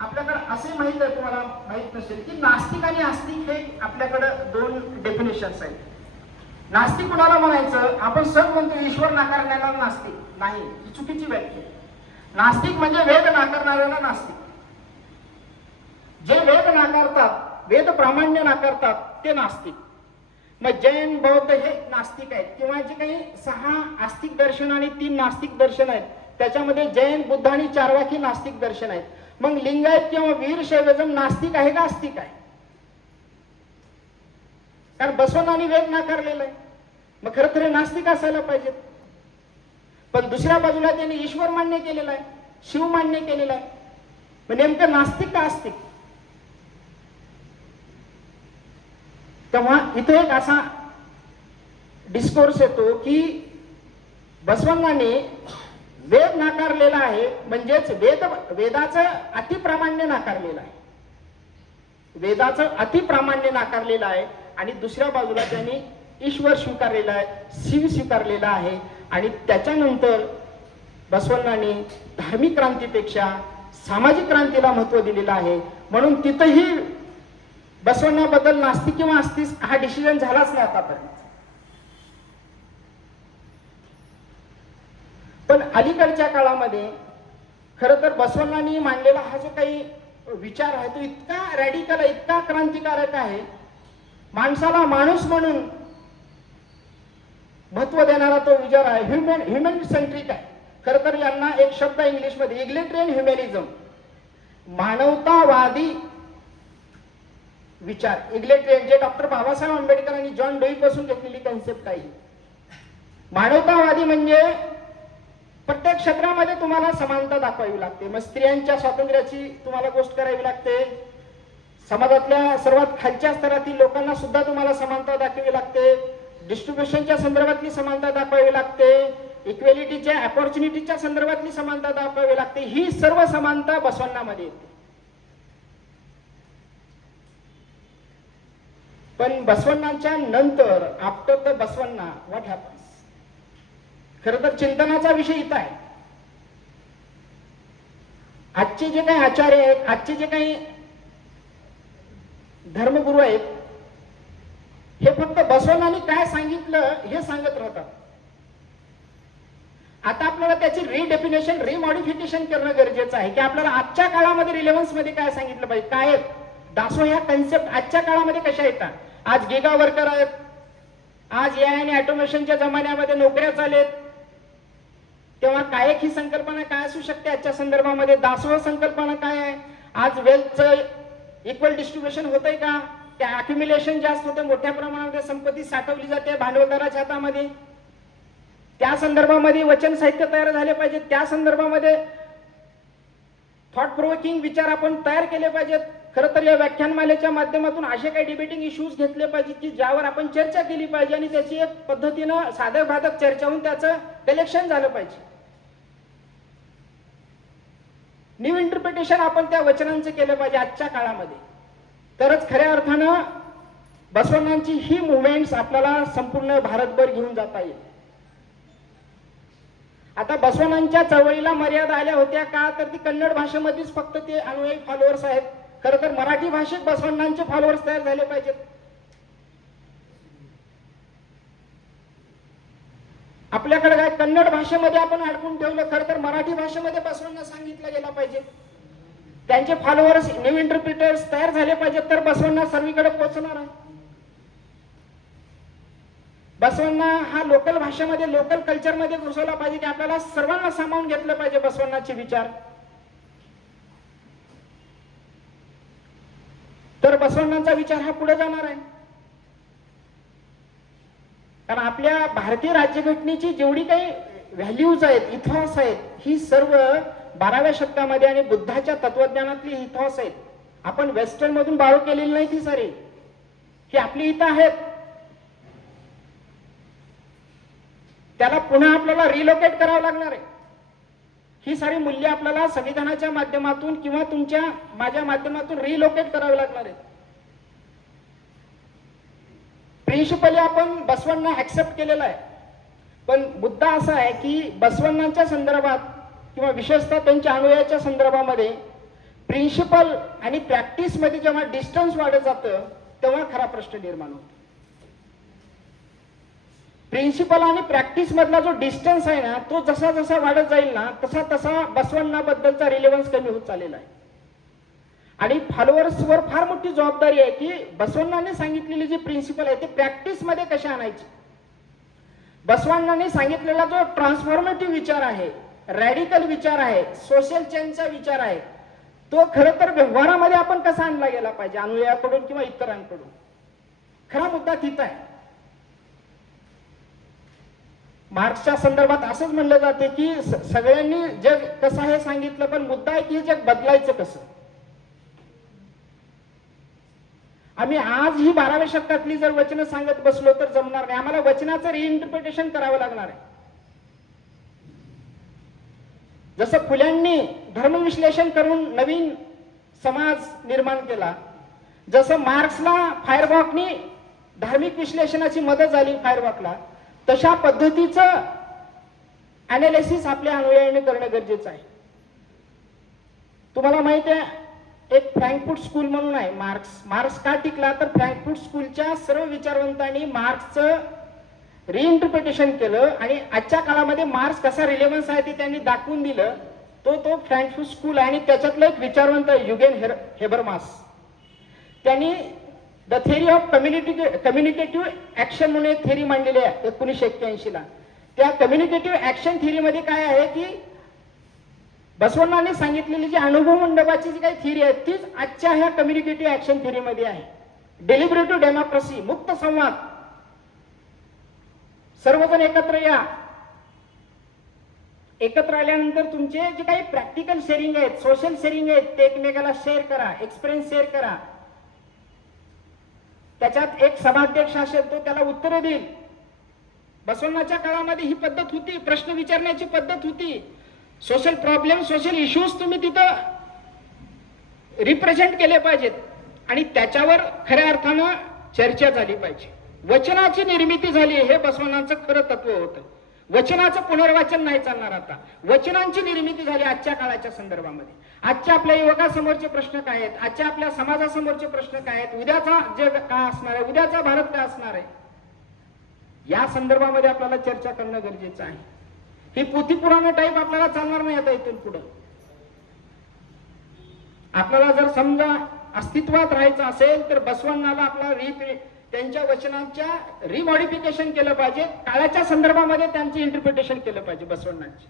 आपल्याकडे असे माहित आहे, तुम्हाला माहित नसेल की नास्तिक आणि आस्तिक हे आपल्याकडं दोन डेफिनेशन्स आहेत. नास्तिक कुणाला म्हणायचं, आपण सण म्हणतो ईश्वर नाकारण्याला नास्तिक नाही, ही चुकीची व्याख्या. नास्तिक म्हणजे वेद नाकारणाऱ्याला नास्तिक. जे वेद नाकारतात, वेद प्रामाण्य नाकारतात ते नास्तिक. मग जैन बौद्ध हे नास्तिक आहेत, किंवा जे काही 6 आस्तिक दर्शन आणि 3 नास्तिक दर्शन आहेत त्याच्यामध्ये जैन, बुद्ध आणि चारवाकी नास्तिक दर्शन आहेत. मग लिंगायत किंवा वीरशैविझम नास्तिक आहे का आस्तिक आहे? कारण बसवण्णांनी वेद नाकारलेला आहे, मग खरं तर नास्तिक असायला पाहिजेत. पण दुसऱ्या बाजूला त्यांनी ईश्वर मान्य केलेला आहे, शिव मान्य केलेला आहे. मग नेमकं नास्तिक का आस्तिक? तेव्हा इथे एक असा डिस्कोर्स येतो की बसवण्णांनी वेद नाकारलेला आहे, म्हणजेच वेदाचं अतिप्रामाण्य नाकारलेलं आहे, वेदाचं अतिप्रामाण्य नाकारलेलं आहे. आणि दुसऱ्या बाजूला त्यांनी ईश्वर स्वीकारलेला आहे, शिव स्वीकारलेला आहे. आणि त्याच्यानंतर बसवण्णांनी धार्मिक क्रांतीपेक्षा सामाजिक क्रांतीला महत्व दिलेलं आहे. म्हणून तिथंही बसवण्णाबद्दल नास्तिक किंवा आस्तिक हा डिसिजन झालाच नाही आतापर्यंत. पण अलीकडच्या काळामध्ये खरं तर बसवण्णांनी मांडलेला हा जो काही विचार आहे तो इतका रॅडिकल आहे, इतका क्रांतिकारक आहे, माणसाला माणूस म्हणून महत्व देणारा तो विचार आहे. ह्युमन सेंट्रिक आहे. खरं तर यांना एक शब्द इंग्लिशमध्ये इग्लिटरियन ह्युमॅनिझम, मानवतावादी विचार. इग्लिटरियन जे डॉक्टर बाबासाहेब आंबेडकर आणि जॉन डोई पासून घेतलेली कन्सेप्ट आहे. मानवतावादी म्हणजे प्रत्येक क्षेत्रामध्ये तुम्हाला समानता दाखवावी लागते. मग स्त्रियांच्या स्वातंत्र्याची तुम्हाला गोष्ट करावी लागते, समाजातल्या सर्वात खालच्या स्तरातील लोकांना सुद्धा तुम्हाला समानता दाखवावी लागते, डिस्ट्रीब्युशनच्या संदर्भातली समानता दाखवावी लागते, इक्वेलिटीच्या अपॉर्च्युनिटीच्या संदर्भातली समानता दाखवावी लागते. ही सर्व समानता बसवण्णामध्ये येते. पण बसवण्णांच्या नंतर after the Basavanna what happens, खरं तर चिंतनाचा विषय इथं आहे. आजचे जे काही आचार्य आहेत, आजचे जे काही धर्मगुरू आहेत, हे फक्त बसवण्णांनी काय सांगितलं हे सांगत राहतात. आता आपल्याला त्याची रिडेफिनेशन, रिमॉडिफिकेशन करणं गरजेचं आहे की आपल्याला आजच्या काळामध्ये रिलेव्हन्स मध्ये काय सांगितलं पाहिजे. काय दासो ह्या कन्सेप्ट आजच्या काळामध्ये कशा येतात? आज गिगा वर्कर आहेत, आज एआय आणि ऑटोमेशनच्या जमान्यामध्ये नोकऱ्या चालेत, तेव्हा कायक ही संकल्पना काय असू शकते आजच्या संदर्भामध्ये? दासोह संकल्पना काय आहे? आज वेल्थचं इक्वल डिस्ट्रीब्युशन होतंय का? त्या अक्युम्युलेशन जास्त होते, मोठ्या प्रमाणामध्ये संपत्ती साठवली जाते भांडवलदाराच्या हातामध्ये. त्या संदर्भामध्ये वचन साहित्य तयार झाले पाहिजे, त्या संदर्भामध्ये थॉट प्रोवोकिंग विचार आपण तयार केले पाहिजेत. खरं तर या व्याख्यानमालेच्या माध्यमातून असे काही डिबेटिंग इश्यूज घेतले पाहिजेत की ज्यावर आपण चर्चा केली पाहिजे आणि त्याची एक पद्धतीनं साधक बाधक चर्चा होऊन त्याचं कलेक्शन झालं पाहिजे. न्यू इंटरप्रिटेशन आपण त्या वचनांचं केलं पाहिजे आजच्या काळामध्ये. तरच खऱ्या अर्थानं बसवण्णांची ही मुवमेंट्स आपल्याला संपूर्ण भारतभर घेऊन जाता येईल. आता बसवण्णांच्या चळवळीला मर्यादा आल्या होत्या का? तर ती कन्नड भाषेमध्येच फक्त ते अनुयायी फॉलोअर्स आहेत. खरं तर मराठी भाषेत बसवण्णांचे फॉलोअर्स तयार झाले पाहिजेत. आपल्याकडे काय कन्नड भाषेमध्ये आपण अडकून ठेवलं, खरं तर मराठी भाषेमध्ये बसवण्णा सांगितलं गेलं पाहिजे. त्यांचे फॉलोअर्स, न्यू इंटरप्रिटर्स तयार झाले पाहिजेत, तर बसवण्णा सर्वीकडे पोहोचणार आहे. बसवांना हा लोकल भाषेमध्ये, लोकल कल्चरमध्ये घुसवला पाहिजे की आपल्याला सर्वांना सामावून घेतलं पाहिजे बसवण्णाचे विचार. तर बसवण्णांचा विचार हा पुढे जाणार आहे. कारण आपल्या भारतीय राज्यघटनेची जेवढी काही व्हॅल्यूज आहेत, इथॉस आहेत, ही सर्व 12व्या शतकामध्ये आणि बुद्धाच्या तत्वज्ञानातली इथॉस आहेत. आपण वेस्टर्न मधून बाळू केलेली नाही ती सारी, ही आपली इथं आहेत. त्याला पुन्हा आपल्याला रिलोकेट करावं लागणार आहे. ही सारी मूल्य आपल्याला संविधानाच्या माध्यमातून किंवा तुमच्या माझ्या माध्यमातून रिलोकेट करावी लागणार आहे. प्रिन्सिपली आपण बसवांना ऍक्सेप्ट केलेला आहे, पण मुद्दा असा आहे की बसवण्णांच्या संदर्भात किंवा विशेषतः त्यांच्या अनुयायाच्या संदर्भामध्ये प्रिन्सिपल आणि प्रॅक्टिस मध्ये जेव्हा डिस्टन्स वाढत जातं तेव्हा खरा प्रश्न निर्माण होतो. प्रिन्सिपल आणि प्रॅक्टिस मधला जो डिस्टन्स आहे ना, तो जसा जसा वाढत जाईल ना, तसा तसा बसवण्णाबद्दलचा रिलेव्हन्स कमी होत चाललेला आहे. आणि फॉलोअर्सवर फार मोठी जबाबदारी आहे की बसवण्णाने सांगितलेली जी प्रिन्सिपल आहे ती प्रॅक्टिस मध्ये कशी आणायची. बसवण्णाने सांगितलेला जो ट्रान्सफॉर्मेटिव्ह विचार आहे, रॅडिकल विचार आहे, सोशल चेंजचा विचार आहे, तो खरं तर व्यवहारामध्ये आपण कसा आणला गेला पाहिजे अनुयायाकडून किंवा इतरांकडून. खरा मुद्दा तिथं आहे. मार्क्सच्या संदर्भात असंच म्हणलं जाते की सगळ्यांनी जग कसं हे सांगितलं, पण मुद्दा आहे की हे जग बदलायचं कसं. आम्ही आज ही 12व्या शतकातली जर वचनं सांगत बसलो तर जमणार नाही. आम्हाला वचनाचं रिइंटरप्रिटेशन करावं लागणार आहे. जसं फुल्यांनी धर्मविश्लेषण करून नवीन समाज निर्माण केला, जसं मार्क्सला फायरबॉकनी धार्मिक विश्लेषणाची मदत झाली फायरबॉकला, तशा पद्धतीचं अनालिसिस आपल्या अनुयायाने करणं गरजेचं आहे. तुम्हाला माहिती आहे एक फ्रँकफुर्ट स्कूल म्हणून आहे. मार्क्स का टिकला तर फ्रँकफुर्ट स्कूलच्या सर्व विचारवंतांनी मार्क्सचं रिइंटरप्रिटेशन केलं आणि आजच्या काळामध्ये मार्क्स कसा रिलेव्हन्स आहे ते त्यांनी दाखवून दिलं. तो फ्रँकफुर्ट स्कूल आहे. आणि त्याच्यातलं एक विचारवंत युगेन हेबरमास, त्यांनी द थेरी ऑफ कम्युनिकेटिव्ह ऍक्शन म्हणून एक थेरी मांडलेली आहे 1981 ला. त्या कम्युनिकेटिव्ह ऍक्शन थेरीमध्ये काय आहे की बसवण्णांनी सांगितलेली जी अनुभव मंडपाची जी काही थेरी आहे तीच आजच्या ह्या कम्युनिकेटिव्ह ऍक्शन थेरीमध्ये आहे. डेलिब्रेटिव्ह डेमोक्रेसी, मुक्त संवाद, सर्वजण एकत्र या. एकत्र आल्यानंतर तुमचे जे काही प्रॅक्टिकल शेअरिंग आहेत, सोशल शेअरिंग आहेत, ते एकमेकाला शेअर करा, एक्सपिरियन्स शेअर करा. त्याच्यात एक सभाध्यक्ष असेल तो त्याला उत्तर देईल. बसवण्णाच्या काळामध्ये ही पद्धत होती, प्रश्न विचारण्याची पद्धत होती. सोशल प्रॉब्लेम, सोशल इश्यूज तुम्ही तिथं रिप्रेझेंट केले पाहिजेत आणि त्याच्यावर खऱ्या अर्थानं चर्चा झाली पाहिजे. वचनाची निर्मिती झाली हे बसवण्णांचं खरं तत्व होतं. वचनाचं पुनर्वाचन नाही चालणार. आता वचनांची निर्मिती झाली आजच्या काळाच्या संदर्भामध्ये. आजच्या आपल्या युवकासमोरचे प्रश्न काय आहेत, आजच्या आपल्या समाजासमोरचे प्रश्न काय आहेत, उद्याचा जग काय असणार आहे, उद्याचा भारत काय असणार आहे, या संदर्भामध्ये आपल्याला चर्चा करणं गरजेचं आहे. ही पोथी पुराण टाईप आपल्याला चालणार नाही आता इथून पुढे. आपल्याला जर समजा अस्तित्वात राहायचं असेल तर बसवण्णाला आपल्याला त्यांच्या वचनांच्या रिमॉडिफिकेशन केलं पाहिजे. काळाच्या संदर्भामध्ये त्यांचे इंटरप्रिटेशन केलं पाहिजे बसवण्णांचे.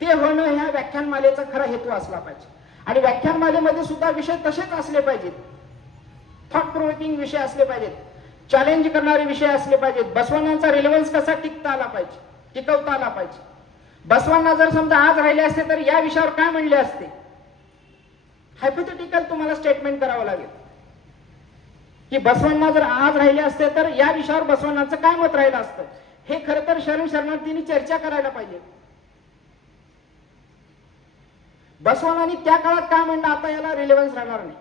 ते होणं ह्या व्याख्यानमालेचा खरा हेतू असला पाहिजे. आणि व्याख्यानमालेमध्ये सुद्धा विषय तसेच असले पाहिजेत. थॉट प्रोवोकिंग विषय असले पाहिजेत, चॅलेंज करणारे विषय असले पाहिजेत. बसवण्णांचा रिलेव्हन्स कसा टिकवता आला पाहिजे. बसवण्णा जर समजा आज राहिले असते तर या विषयावर काय म्हणले असते, हायपोथेटिकल तुम्हाला स्टेटमेंट करावं लागेल की बसवण्णा जर आज राहिले असते तर या विषयावर बसवण्णाचं काय मत राहिलं असतं. हे खरं तर शरणार्थींनी चर्चा करायला पाहिजे. बसवण्णांनी त्या काळात काय म्हणलं आता याला रिलेव्हन्स राहणार नाही.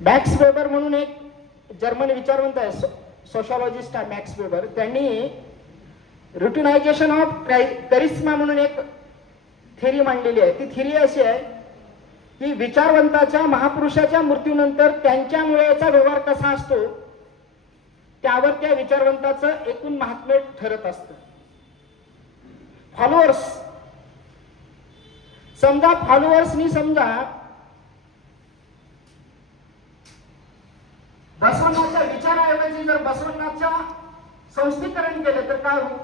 मॅक्स वेबर म्हणून एक जर्मन विचारवंत आहे, सोशॉलॉजिस्ट आहे मॅक्स वेबर. त्यांनी रुटिनायझेशन ऑफ करिश्मा म्हणून एक थेरी मांडलेली आहे. ती थेरी अशी आहे की विचारवंताच्या, महापुरुषाच्या मृत्यूनंतर त्यांच्या मुलाचा व्यवहार कसा असतो त्यावर त्या विचारवंताचं एकूण महात्म्य ठरत असतं. फॉलोअर्स, समजा फॉलोअर्सनी समजा बसवण्याच्या विचाराऐवजी जर बसवण्याच्या संस्थीकरण केलं तर काय होईल?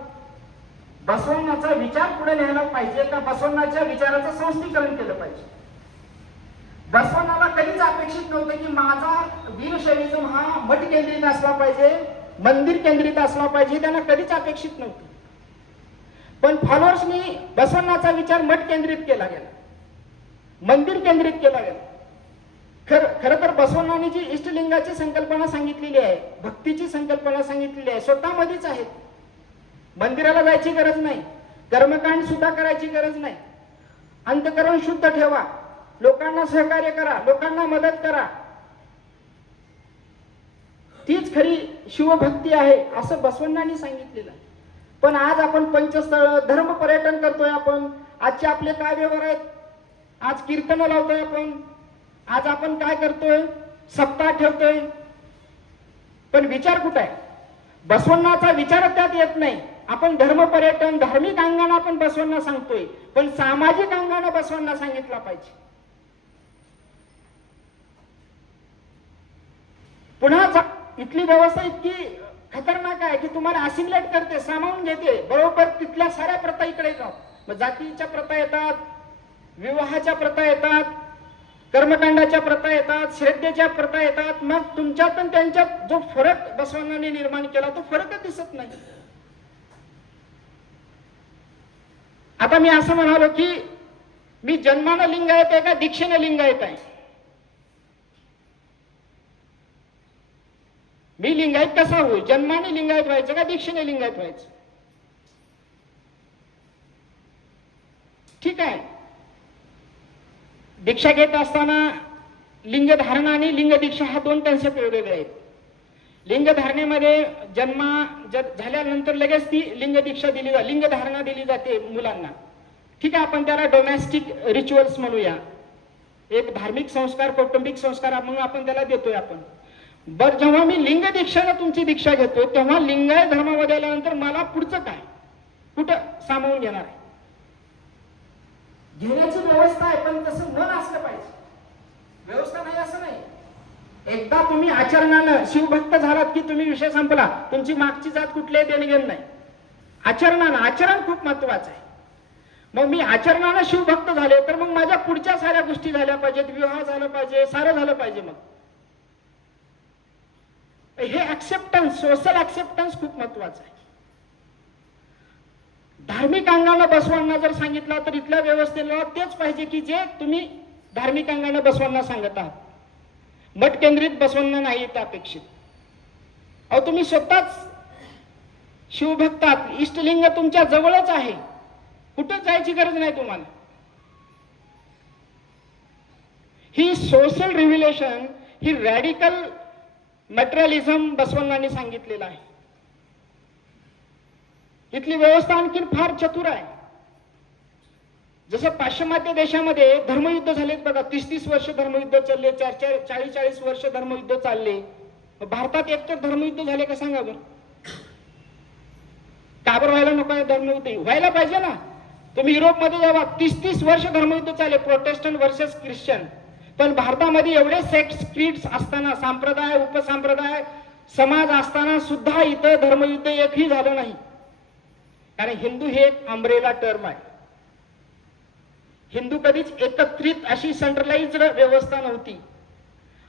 बसवण्याचा विचार पुढे न्यायला पाहिजे का बसवण्याच्या विचाराचं संस्थीकरण केलं पाहिजे? बसवण्याला कधीच अपेक्षित नव्हतं की माझा वीरशैवीजम हा मठ केंद्रित असला पाहिजे, मंदिर केंद्रित असला पाहिजे, त्यांना कधीच अपेक्षित नव्हतं. पण फॉलोअर्सनी बसवण्याचा विचार मठ केंद्रित केला गेला, मंदिर केंद्रित केला गेला. खर तर बसवण्णांनी जी इष्टलिंगाची संकल्पना सांगितलेली आहे, भक्तीची संकल्पना सांगितलेली आहे, स्वतःमध्येच आहे. मंदिराला जायची गरज नाही, कर्मकांड सुद्धा करायची गरज नाही. अंतःकरण शुद्ध ठेवा, लोकांना सहकार्य करा, लोकांना मदत करा, तीच खरी शिवभक्ती आहे असं बसवण्णांनी सांगितलेलं आहे. पण आज आपण पंचस्थळ धर्म पर्यटन करतोय, आपण आजचे आपले काय व्यवहार आहेत, आज कीर्तन लावतोय आज आपण काय करतोय, सप्ताह ठेवतोय, पण विचार कुठे आहे? बसवण्णाचा विचार त्यात येत नाही. आपण धर्म पर्यटन धार्मिक अंगाने आपण बसवण्णा सांगतोय, पण सामाजिक अंगाने बसवण्णा सांगितला पाहिजे. पुन्हा इथली व्यवस्था इतकी खतरनाक आहे की तुम्हाला असिमिलेट करते, सामावून घेते. बरोबर तिथल्या साऱ्या प्रथा इकडे जाऊ, मग जातीच्या प्रथा येतात, विवाहाच्या प्रथा येतात, कर्मकांडाच्या प्रथा येतात, श्रद्धेच्या प्रथा येतात. मग तुमच्यात आणि त्यांच्यात जो फरक बसवण्णाने निर्माण केला तो फरकच दिसत नाही. आता मी असं म्हणालो की मी जन्मानं लिंगायत आहे का दीक्षेनं लिंगायत आहे? मी लिंगायत कसा होईल? जन्माने लिंगायत व्हायचं का दीक्षेने लिंगायत व्हायचं? ठीक आहे, दीक्षा घेत असताना लिंग धारणा आणि लिंग दीक्षा हा दोन कन्सेप्ट वेगवेगळे आहेत. लिंग धारणेमध्ये झाल्यानंतर लगेच ती लिंग दीक्षा दिली जाते, लिंग धारणा दिली जाते मुलांना. ठीक आहे, आपण त्याला डोमेस्टिक रिच्युअल्स म्हणूया, एक धार्मिक संस्कार, कौटुंबिक संस्कार म्हणून आपण त्याला देतोय आपण. बर, जेव्हा मी लिंग दीक्षाने तुमची दीक्षा घेतोय तेव्हा लिंगायत धर्मामध्ये आल्यानंतर मला पुढचं काय, कुठं सामावून घेणार आहे? घेण्याची व्यवस्था आहे, पण तसं मन असलं पाहिजे. व्यवस्था नाही असं नाही. एकदा तुम्ही आचरणानं शिवभक्त झालात की तुम्ही विषय संपला. तुमची मागची जात कुठल्याही देणगेन नाही. आचरणानं, आचरण खूप महत्वाचं आहे. मग मी आचरणानं शिवभक्त झाले तर मग माझ्या पुढच्या साऱ्या गोष्टी झाल्या पाहिजेत, विवाह झाला पाहिजे, सारं झालं पाहिजे. मग हे ऍक्सेप्टन्स, सोशल ऍक्सेप्टन्स खूप महत्वाचं आहे. धार्मिक अंगाने बसवांना जर सांगितलं तर इथल्या व्यवस्थेला तेच पाहिजे की जे तुम्ही धार्मिक अंगाने बसवांना सांगत आहात. मठ केंद्रित बसवांना नाही अपेक्षित. अहो तुम्ही स्वतःच शिवभक्तात, इष्टलिंग तुमच्या जवळच आहे, कुठं जायची गरज नाही तुम्हाला. ही सोशल रिव्हिलेशन, ही रॅडिकल मटेरियलिझम बसवण्णांनी सांगितलेलं आहे. इथली व्यवस्था आणखीन फार चतुर आहे. जसं पाश्चिमात्य देशामध्ये धर्मयुद्ध झालेत बघा, 30-30 वर्ष धर्मयुद्ध चालले, 40-40 वर्ष धर्मयुद्ध चालले. भारतात एकतर धर्मयुद्ध झाले का सांगा बरं? का बरं व्हायला नको आहे धर्मयुद्ध? व्हायला पाहिजे ना. तुम्ही युरोपमध्ये जावा, 30-30 वर्ष धर्मयुद्ध चालले, प्रोटेस्टंट वर्सेस ख्रिश्चन. पण भारतामध्ये एवढे सेक्ट्स, क्रीड्स असताना, संप्रदाय, उपसंप्रदाय, समाज असताना सुद्धा इथं धर्मयुद्ध एकही झालं नाही. कारण हिंदू हे एक अम्ब्रेला टर्म आहे. हिंदू कधीच एकत्रित अशी सेंट्रलाइज्ड व्यवस्था नव्हती.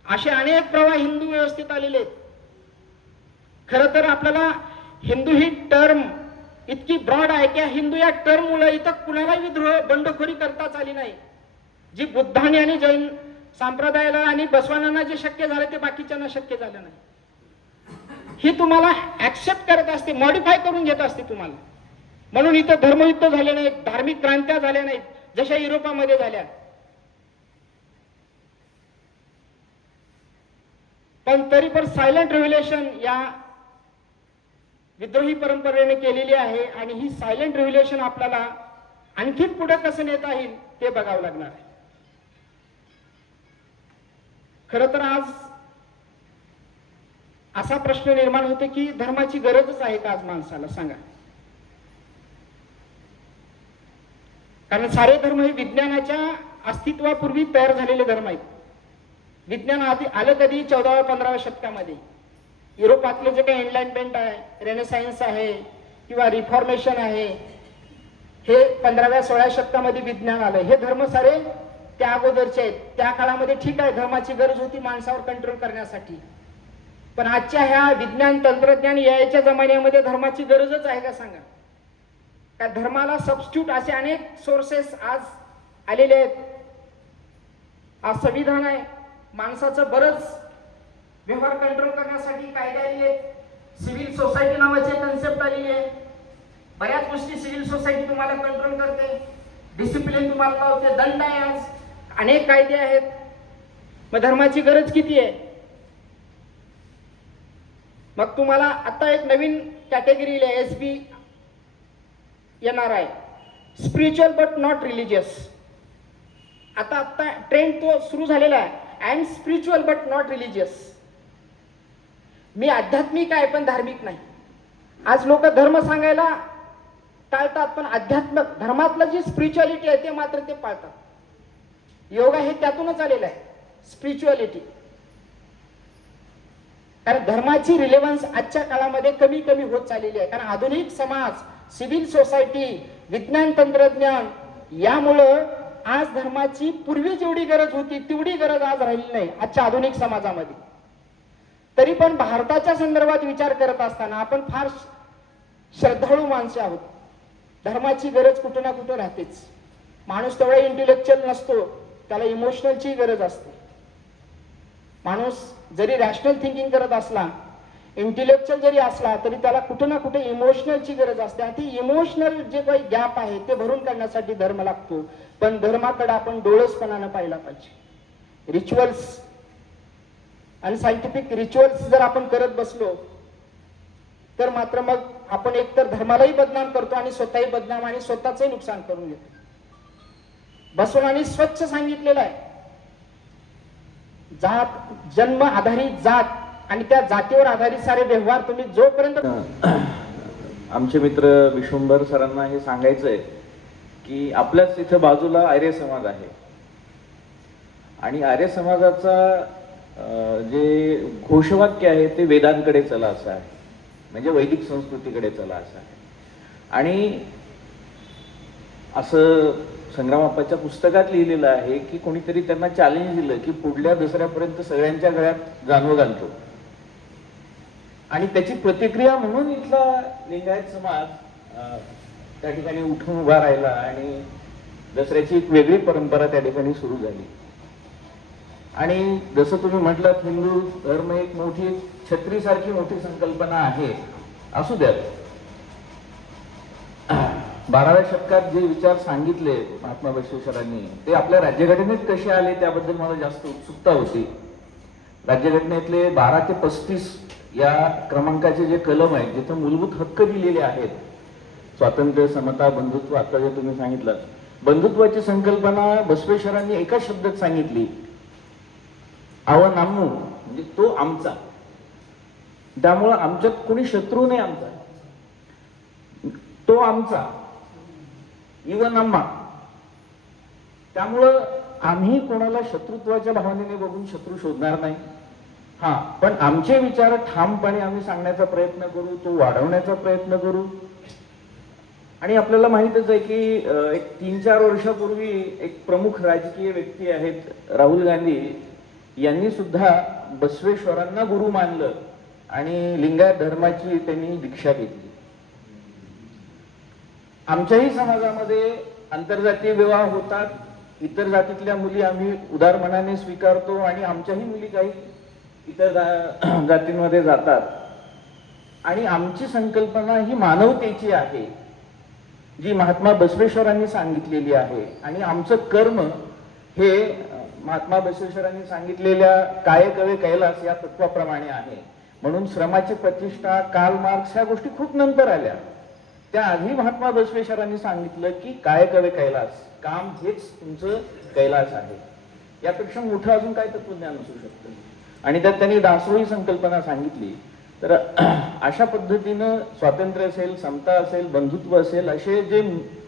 असे अनेक प्रवाह हिंदू व्यवस्थेत आलेले आहेत. खरं तर आपल्याला हिंदू ही टर्म इतकी ब्रॉड आहे की हिंदू या टर्म मुळे इथं कुणालाही विद्रोह, बंडखोरी करताच आली नाही. जी बुद्धाने आणि जैन संप्रदायाला आणि बसवानांना जे शक्य झालं ते बाकीच्यांना शक्य झालं नाही. ही तुम्हाला ऍक्सेप्ट करत असते, मॉडिफाय करून घेत असते तुम्हाला. म्हणून इथं धर्मयुद्ध झाले नाहीत, धार्मिक क्रांत्या झाल्या नाहीत जशा युरोपामध्ये झाल्या. पण तरी पण सायलेंट रिव्हिलेशन या विद्रोही परंपरेने केलेली आहे. आणि ही सायलेंट रिव्हिलेशन आपल्याला आणखीन पुढे कसं नेता येईल ते बघावं लागणार आहे. खरं तर आज असा प्रश्न निर्माण होतो की धर्माची गरजच आहे का आज माणसाला? सांगा. कारण सारे धर्म हे विज्ञानाच्या अस्तित्वापूर्वी तयार झालेले धर्म आहेत. विज्ञान आधी आलं कधी 14व्या-15व्या शतकामध्ये. युरोपातलं जे काही एनलाइटमेंट आहे, रेनेसायन्स आहे किंवा रिफॉर्मेशन आहे, हे 15व्या-16व्या शतकामध्ये विज्ञान आलं. हे धर्म सारे त्या अगोदरचे आहेत. त्या काळामध्ये ठीक आहे, धर्माची गरज होती माणसावर कंट्रोल करण्यासाठी, पण आजच्या ह्या विज्ञान तंत्रज्ञान यायच्या जमान्यामध्ये धर्माची गरजच आहे का सांगा? का धर्माला सबस्टिट्यूट असे अनेक सोर्सेस आज आलेले आहेत. आज संविधान आहे, माणसाचं बरंच व्यवहार कंट्रोल करण्यासाठी कायदे आलेले आहेत. सिव्हिल सोसायटी नावाची कन्सेप्ट आलेली आहे. बऱ्याच गोष्टी सिव्हिल सोसायटी तुम्हाला कंट्रोल करते, डिसिप्लिन तुम्हाला लावते, दंड आहे, आज अनेक कायदे आहेत. मग धर्माची गरज किती आहे? मग तुम्हाला आता एक नवीन कॅटेगरी SB येणार आहे, स्पिरिच्युअल बट नॉट रिलिजियस. आता ट्रेंड तो सुरू झालेला आहे, I am spiritual but not religious. मी आध्यात्मिक आहे पण धार्मिक नाही. आज लोक धर्म सांगायला टाळतात, पण अध्यात्मिक धर्मातलं जी स्पिरिच्युअलिटी आहे ते मात्र ते पाळतात. योगा हे त्यातूनच आलेलं आहे, स्पिरिच्युअलिटी. कारण धर्माची रिलेव्हन्स आजच्या काळामध्ये कमी कमी होत चाललेली आहे. कारण आधुनिक समाज, सिव्हिल सोसायटी, विज्ञान तंत्रज्ञान यामुळं आज धर्माची पूर्वी जेवढी गरज होती तेवढी गरज आज राहिली नाही आजच्या आधुनिक समाजामध्ये. तरी पण भारताच्या संदर्भात विचार करत असताना आपण फार श्रद्धाळू माणसे आहोत. धर्माची गरज कुठे ना कुठे राहतेच. माणूस तेवढा इंटेलेक्च्युअल नसतो, त्याला इमोशनलची गरज असते. माणूस जरी रॅशनल थिंकिंग करत असला, इंटेलेक्च्युअल जरी असला, तरी त्याला कुठे ना कुठे इमोशनलची गरज असते. आणि ती इमोशनल जे काही गॅप आहे ते भरून काढण्यासाठी धर्म लागतो. पण धर्माकडे आपण डोळसपणानं पाहिला पाहिजे. रिच्युअल्स आणि सायंटिफिक रिच्युअल्स जर आपण करत बसलो तर मात्र मग आपण एकतर धर्मालाही बदनाम करतो आणि स्वतःही बदनाम आणि स्वतःचंही नुकसान करून घेतो. बसवणाने स्वच्छ सांगितलेलं आहे, जात जन्म आधारित जात आणि त्या जातीवर आधारित सारे व्यवहार तुम्ही जोपर्यंत. आमचे मित्र विश्वंभर सरांना हे सांगायचं आहे की आपल्याच इथं बाजूला आर्य समाज आहे आणि आर्य समाजाचा जे घोषवाक्य आहे ते वेदांकडे चला असं आहे, म्हणजे वैदिक संस्कृतीकडे चला असं आहे. आणि असं संग्रामाप्पाच्या पुस्तकात लिहिलेलं आहे की कोणीतरी त्यांना चॅलेंज दिलं की पुढल्या दसऱ्यापर्यंत सगळ्यांच्या गळ्यात जानवं घालतो. आणि त्याची प्रतिक्रिया म्हणून इथला लिंगायत समाज त्या ठिकाणी उठून उभा राहिला आणि दसऱ्याची एक वेगळी परंपरा त्या ठिकाणी सुरू झाली. आणि जसं तुम्ही म्हटलं, हिंदू धर्म एक मोठी छत्रीसारखी मोठी संकल्पना आहे. असू द्यात, 12व्या शतकात जे विचार सांगितले महात्मा बसवेश्वरांनी ते आपल्या राज्यघटनेत कसे आले त्याबद्दल मला जास्त उत्सुकता होती. राज्यघटनेतले 12 ते 35 या क्रमांकाचे जे कलम आहेत, जिथं मूलभूत हक्क दिलेले आहेत, स्वातंत्र्य, समता, बंधुत्व, आता जे तुम्ही सांगितलं, बंधुत्वाची संकल्पना बसवेश्वरांनी एका शब्दात सांगितली, आवनामू, म्हणजे तो आमचा. त्यामुळं आमच्यात कोणी शत्रू नाही, आमचा तो आमचा, इवन आम्हा. त्यामुळं आम्ही कोणाला शत्रुत्वाच्या भावनेने बघून शत्रू शोधणार नाही. हा, पण आमचे विचार ठामपणे आम्ही सांगण्याचा प्रयत्न करू, तो वाढवण्याचा प्रयत्न करू. आणि आपल्याला माहितच आहे की एक 3-4 वर्षापूर्वी एक प्रमुख राजकीय व्यक्ती आहेत राहुल गांधी यांनी सुद्धा बसवेश्वरांना गुरु मानलं आणि लिंगायत धर्माची त्यांनी दीक्षा घेतली. आमच्याही समाजामध्ये आंतरजातीय विवाह होतात, इतर जातीतल्या मुली आम्ही उदार मनाने स्वीकारतो आणि आमच्याही मुली काही इतर जातींमध्ये जातात. आणि आमची संकल्पना ही मानवतेची आहे, जी महात्मा बसवेश्वरांनी सांगितलेली आहे. आणि आमचं कर्म हे महात्मा बसवेश्वरांनी सांगितलेल्या कायकवे कैलास या तत्वाप्रमाणे आहे. म्हणून श्रमाची प्रतिष्ठा, कार्ल मार्क्स ह्या गोष्टी खूप नंतर आल्या. त्याआधी महात्मा बसवेश्वरांनी सांगितलं की कायकवे कैलास, काम हेच तुमचं कैलास आहे. यापेक्षा मोठं अजून काय तत्वज्ञान असू शकतं. आणि त्यात त्यांनी दासोही संकल्पना सांगितली. तर अशा पद्धतीनं स्वातंत्र्य असेल, समता असेल, बंधुत्व असेल, असे जे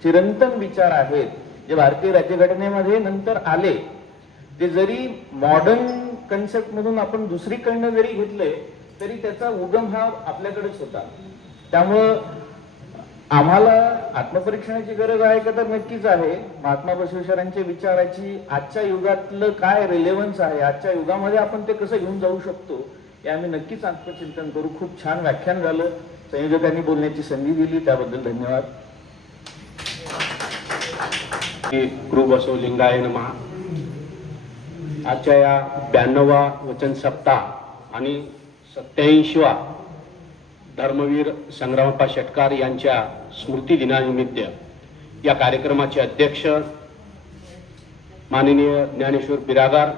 चिरंतन विचार आहेत जे भारतीय राज्यघटनेमध्ये नंतर आले, ते जरी मॉडर्न कन्सेप्टमधून आपण दुसरीकडनं जरी घेतले तरी त्याचा उगम हा आपल्याकडेच होता. त्यामुळं आम्हाला आत्मपरीक्षणाची गरज आहे का, तर नक्कीच आहे. महात्मा बसवेश्वरांच्या विचाराची आजच्या युगातलं काय रिलेव्हन्स आहे, आजच्या युगामध्ये आपण ते कसं घेऊन जाऊ शकतो, हे आम्ही नक्कीच आत्मचिंतन करू. खूप छान व्याख्यान झालं, संयोजकांनी बोलण्याची संधी दिली, त्याबद्दल धन्यवाद. गुरु बसवलिंगाय नमः. आजच्या या 92वा वचन सप्ताह आणि 87वा धर्मवीर संग्रामप्पा शेटकार यांच्या स्मृती दिनानिमित्त या कार्यक्रमाचे अध्यक्ष माननीय ज्ञानेश्वर बिरादार,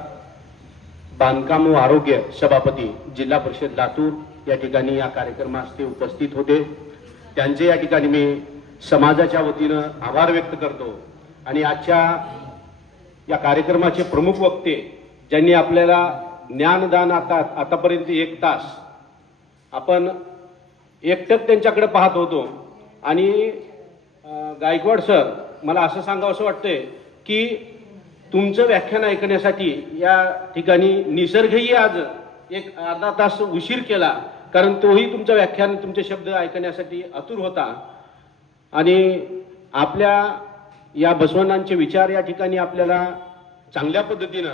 बांधकाम व आरोग्य सभापती जिल्हा परिषद लातूर या ठिकाणी या कार्यक्रमास ते उपस्थित होते. त्यांचे या ठिकाणी मी समाजाच्या वतीनं आभार व्यक्त करतो. आणि आजच्या या कार्यक्रमाचे प्रमुख वक्ते ज्यांनी आपल्याला ज्ञानदान आतापर्यंत 1 तास आपण एकटक त्यांच्याकडे पाहत होतो. आणि गायकवाड सर, मला असं सांगावं वाटतंय की तुमचं व्याख्यान ऐकण्यासाठी या ठिकाणी निसर्गही आज एक अर्धा तास उशीर केला, कारण तोही तुमचं व्याख्यान, तुमचे शब्द ऐकण्यासाठी आतुर होता. आणि आपल्या या बसवण्णांचे विचार या ठिकाणी आपल्याला चांगल्या पद्धतीनं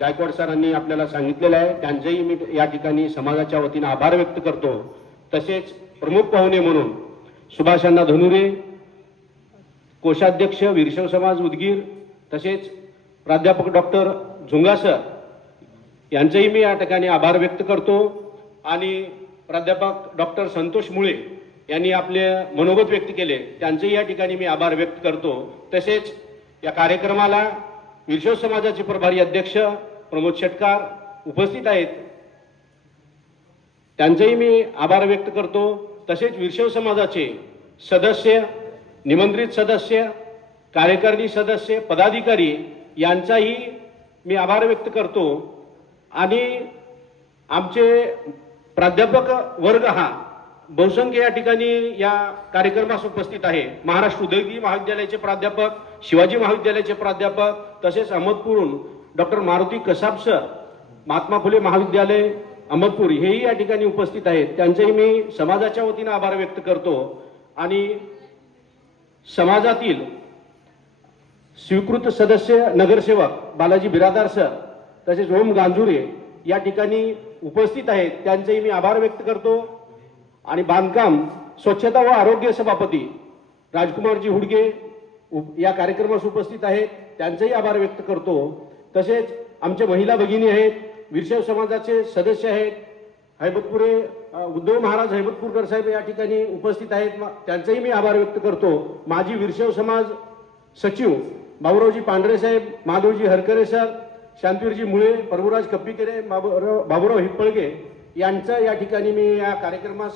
गायकवाड सरांनी आपल्याला सांगितलेलं आहे. त्यांचेही मी या ठिकाणी समाजाच्या वतीनं आभार व्यक्त करतो. तसेच प्रमुख पाहुणे म्हणून सुभाषांना धनुरे, कोषाध्यक्ष वीरशैव समाज उदगीर, तसेच प्राध्यापक डॉक्टर झुंगा सर यांचेही मी या ठिकाणी आभार व्यक्त करतो. आणि प्राध्यापक डॉक्टर संतोष मुळे यांनी आपले मनोगत व्यक्त केले, त्यांचेही या ठिकाणी मी आभार व्यक्त करतो. तसेच या कार्यक्रमाला वीरशैव समाजाचे प्रभारी अध्यक्ष प्रमोद शेटकार उपस्थित आहेत, त्यांचेही मी आभार व्यक्त करतो. तसेच वीरशैव समाजाचे सदस्य, निमंत्रित सदस्य, कार्यकारिणी सदस्य, पदाधिकारी यांचाही मी आभार व्यक्त करतो. आणि आमचे प्राध्यापक वर्ग हा बहुसंख्य या ठिकाणी या कार्यक्रमास उपस्थित आहे. महाराष्ट्र उद्योगी महाविद्यालयाचे प्राध्यापक, शिवाजी महाविद्यालयाचे प्राध्यापक, तसेच अहमदपूरहून डॉक्टर मारुती कसाब सर, महात्मा फुले महाविद्यालय अहमदपूर हेही या ठिकाणी उपस्थित आहेत. त्यांचेही मी समाजाच्या वतीनं आभार व्यक्त करतो. आणि समाजातील स्वीकृत सदस्य नगरसेवक बालाजी बिरादार सर, तसेच ओम गांजुरे या ठिकाणी उपस्थित आहेत, त्यांचेही मी आभार व्यक्त करतो. आणि बांधकाम स्वच्छता व आरोग्य सभापती राजकुमारजी हुडगे या कार्यक्रमास उपस्थित आहेत, त्यांचेही आभार व्यक्त करतो. तसेच आमचे महिला भगिनी आहेत, वीरशैव समाजाचे सदस्य आहेत, हैबतपुरे उद्धव महाराज हैबतपूरकर साहेब या ठिकाणी उपस्थित आहेत, त्यांचेही मी आभार व्यक्त करतो. माजी वीरशैव समाज सचिव बाबुरावजी पांढरे साहेब, माधवजी हरकरे सर, शांतीवीरजी मुळे, प्रभुराज कप्पीकेरे, बाबुराव हिप्पळगे यांचं या ठिकाणी मी या कार्यक्रमास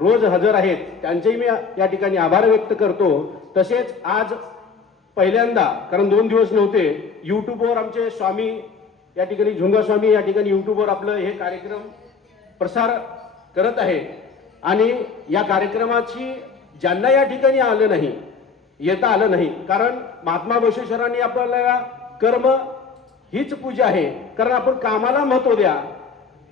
रोज हजर आहेत, त्यांचेही मी या ठिकाणी आभार व्यक्त करतो. तसेच आज पहिल्यांदा, कारण 2 दिवस नव्हते, यूट्यूबवर आमचे स्वामी या ठिकाणी झुंगा स्वामी या ठिकाणी यूट्यूबवर आपलं हे कार्यक्रम प्रसार करत आहे. आणि या कार्यक्रमाची ज्यांना या ठिकाणी आलं नाही, येता आलं नाही, कारण महात्मा बसवेश्वरांनी आपल्याला कर्म हीच पूजा आहे, कारण आपण कामाला महत्व द्या,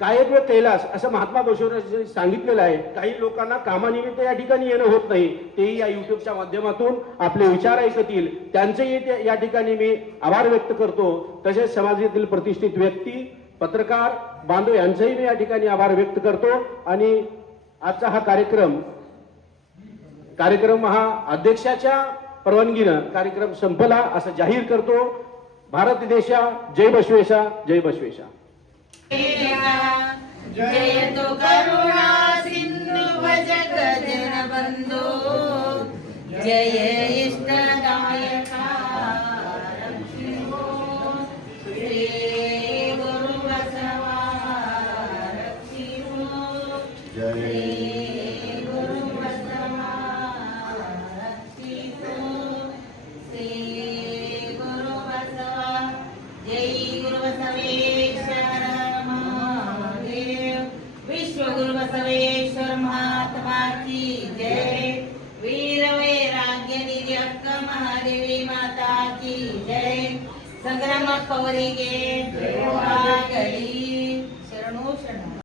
कायत्व कैलास असं महात्मा बसवेश्वरांनी सांगितलेलं आहे. काही लोकांना कामानिमित्त या ठिकाणी येणं होत नाही, तेही या युट्यूबच्या माध्यमातून आपले विचार ऐकतील, त्यांचेही या ठिकाणी मी आभार व्यक्त करतो. तसेच समाजातील प्रतिष्ठित व्यक्ती, पत्रकार बांधव यांचेही मी या ठिकाणी आभार व्यक्त करतो. आणि आजचा हा कार्यक्रम हा अध्यक्षाच्या परवानगीनं कार्यक्रम संपला असं जाहीर करतो. भारत देशा, जय बसवेशा, जय बसवेशा. जयतु करुणा सिंधु भजत जनबंधो, जय इष्टदायका रक्षिणो, श्री गुरु बसवा रक्षिणो, श्री गुरु बसवा रक्षिणो, श्री गुरु बसवा. जय गुरु बसवेश्वर विश्व गुरु बसवेश्वर महात्मा की जय. वीर वैराग्य निधि अक्का महादेवी माता की जय. संग्राम पवरिगे वागली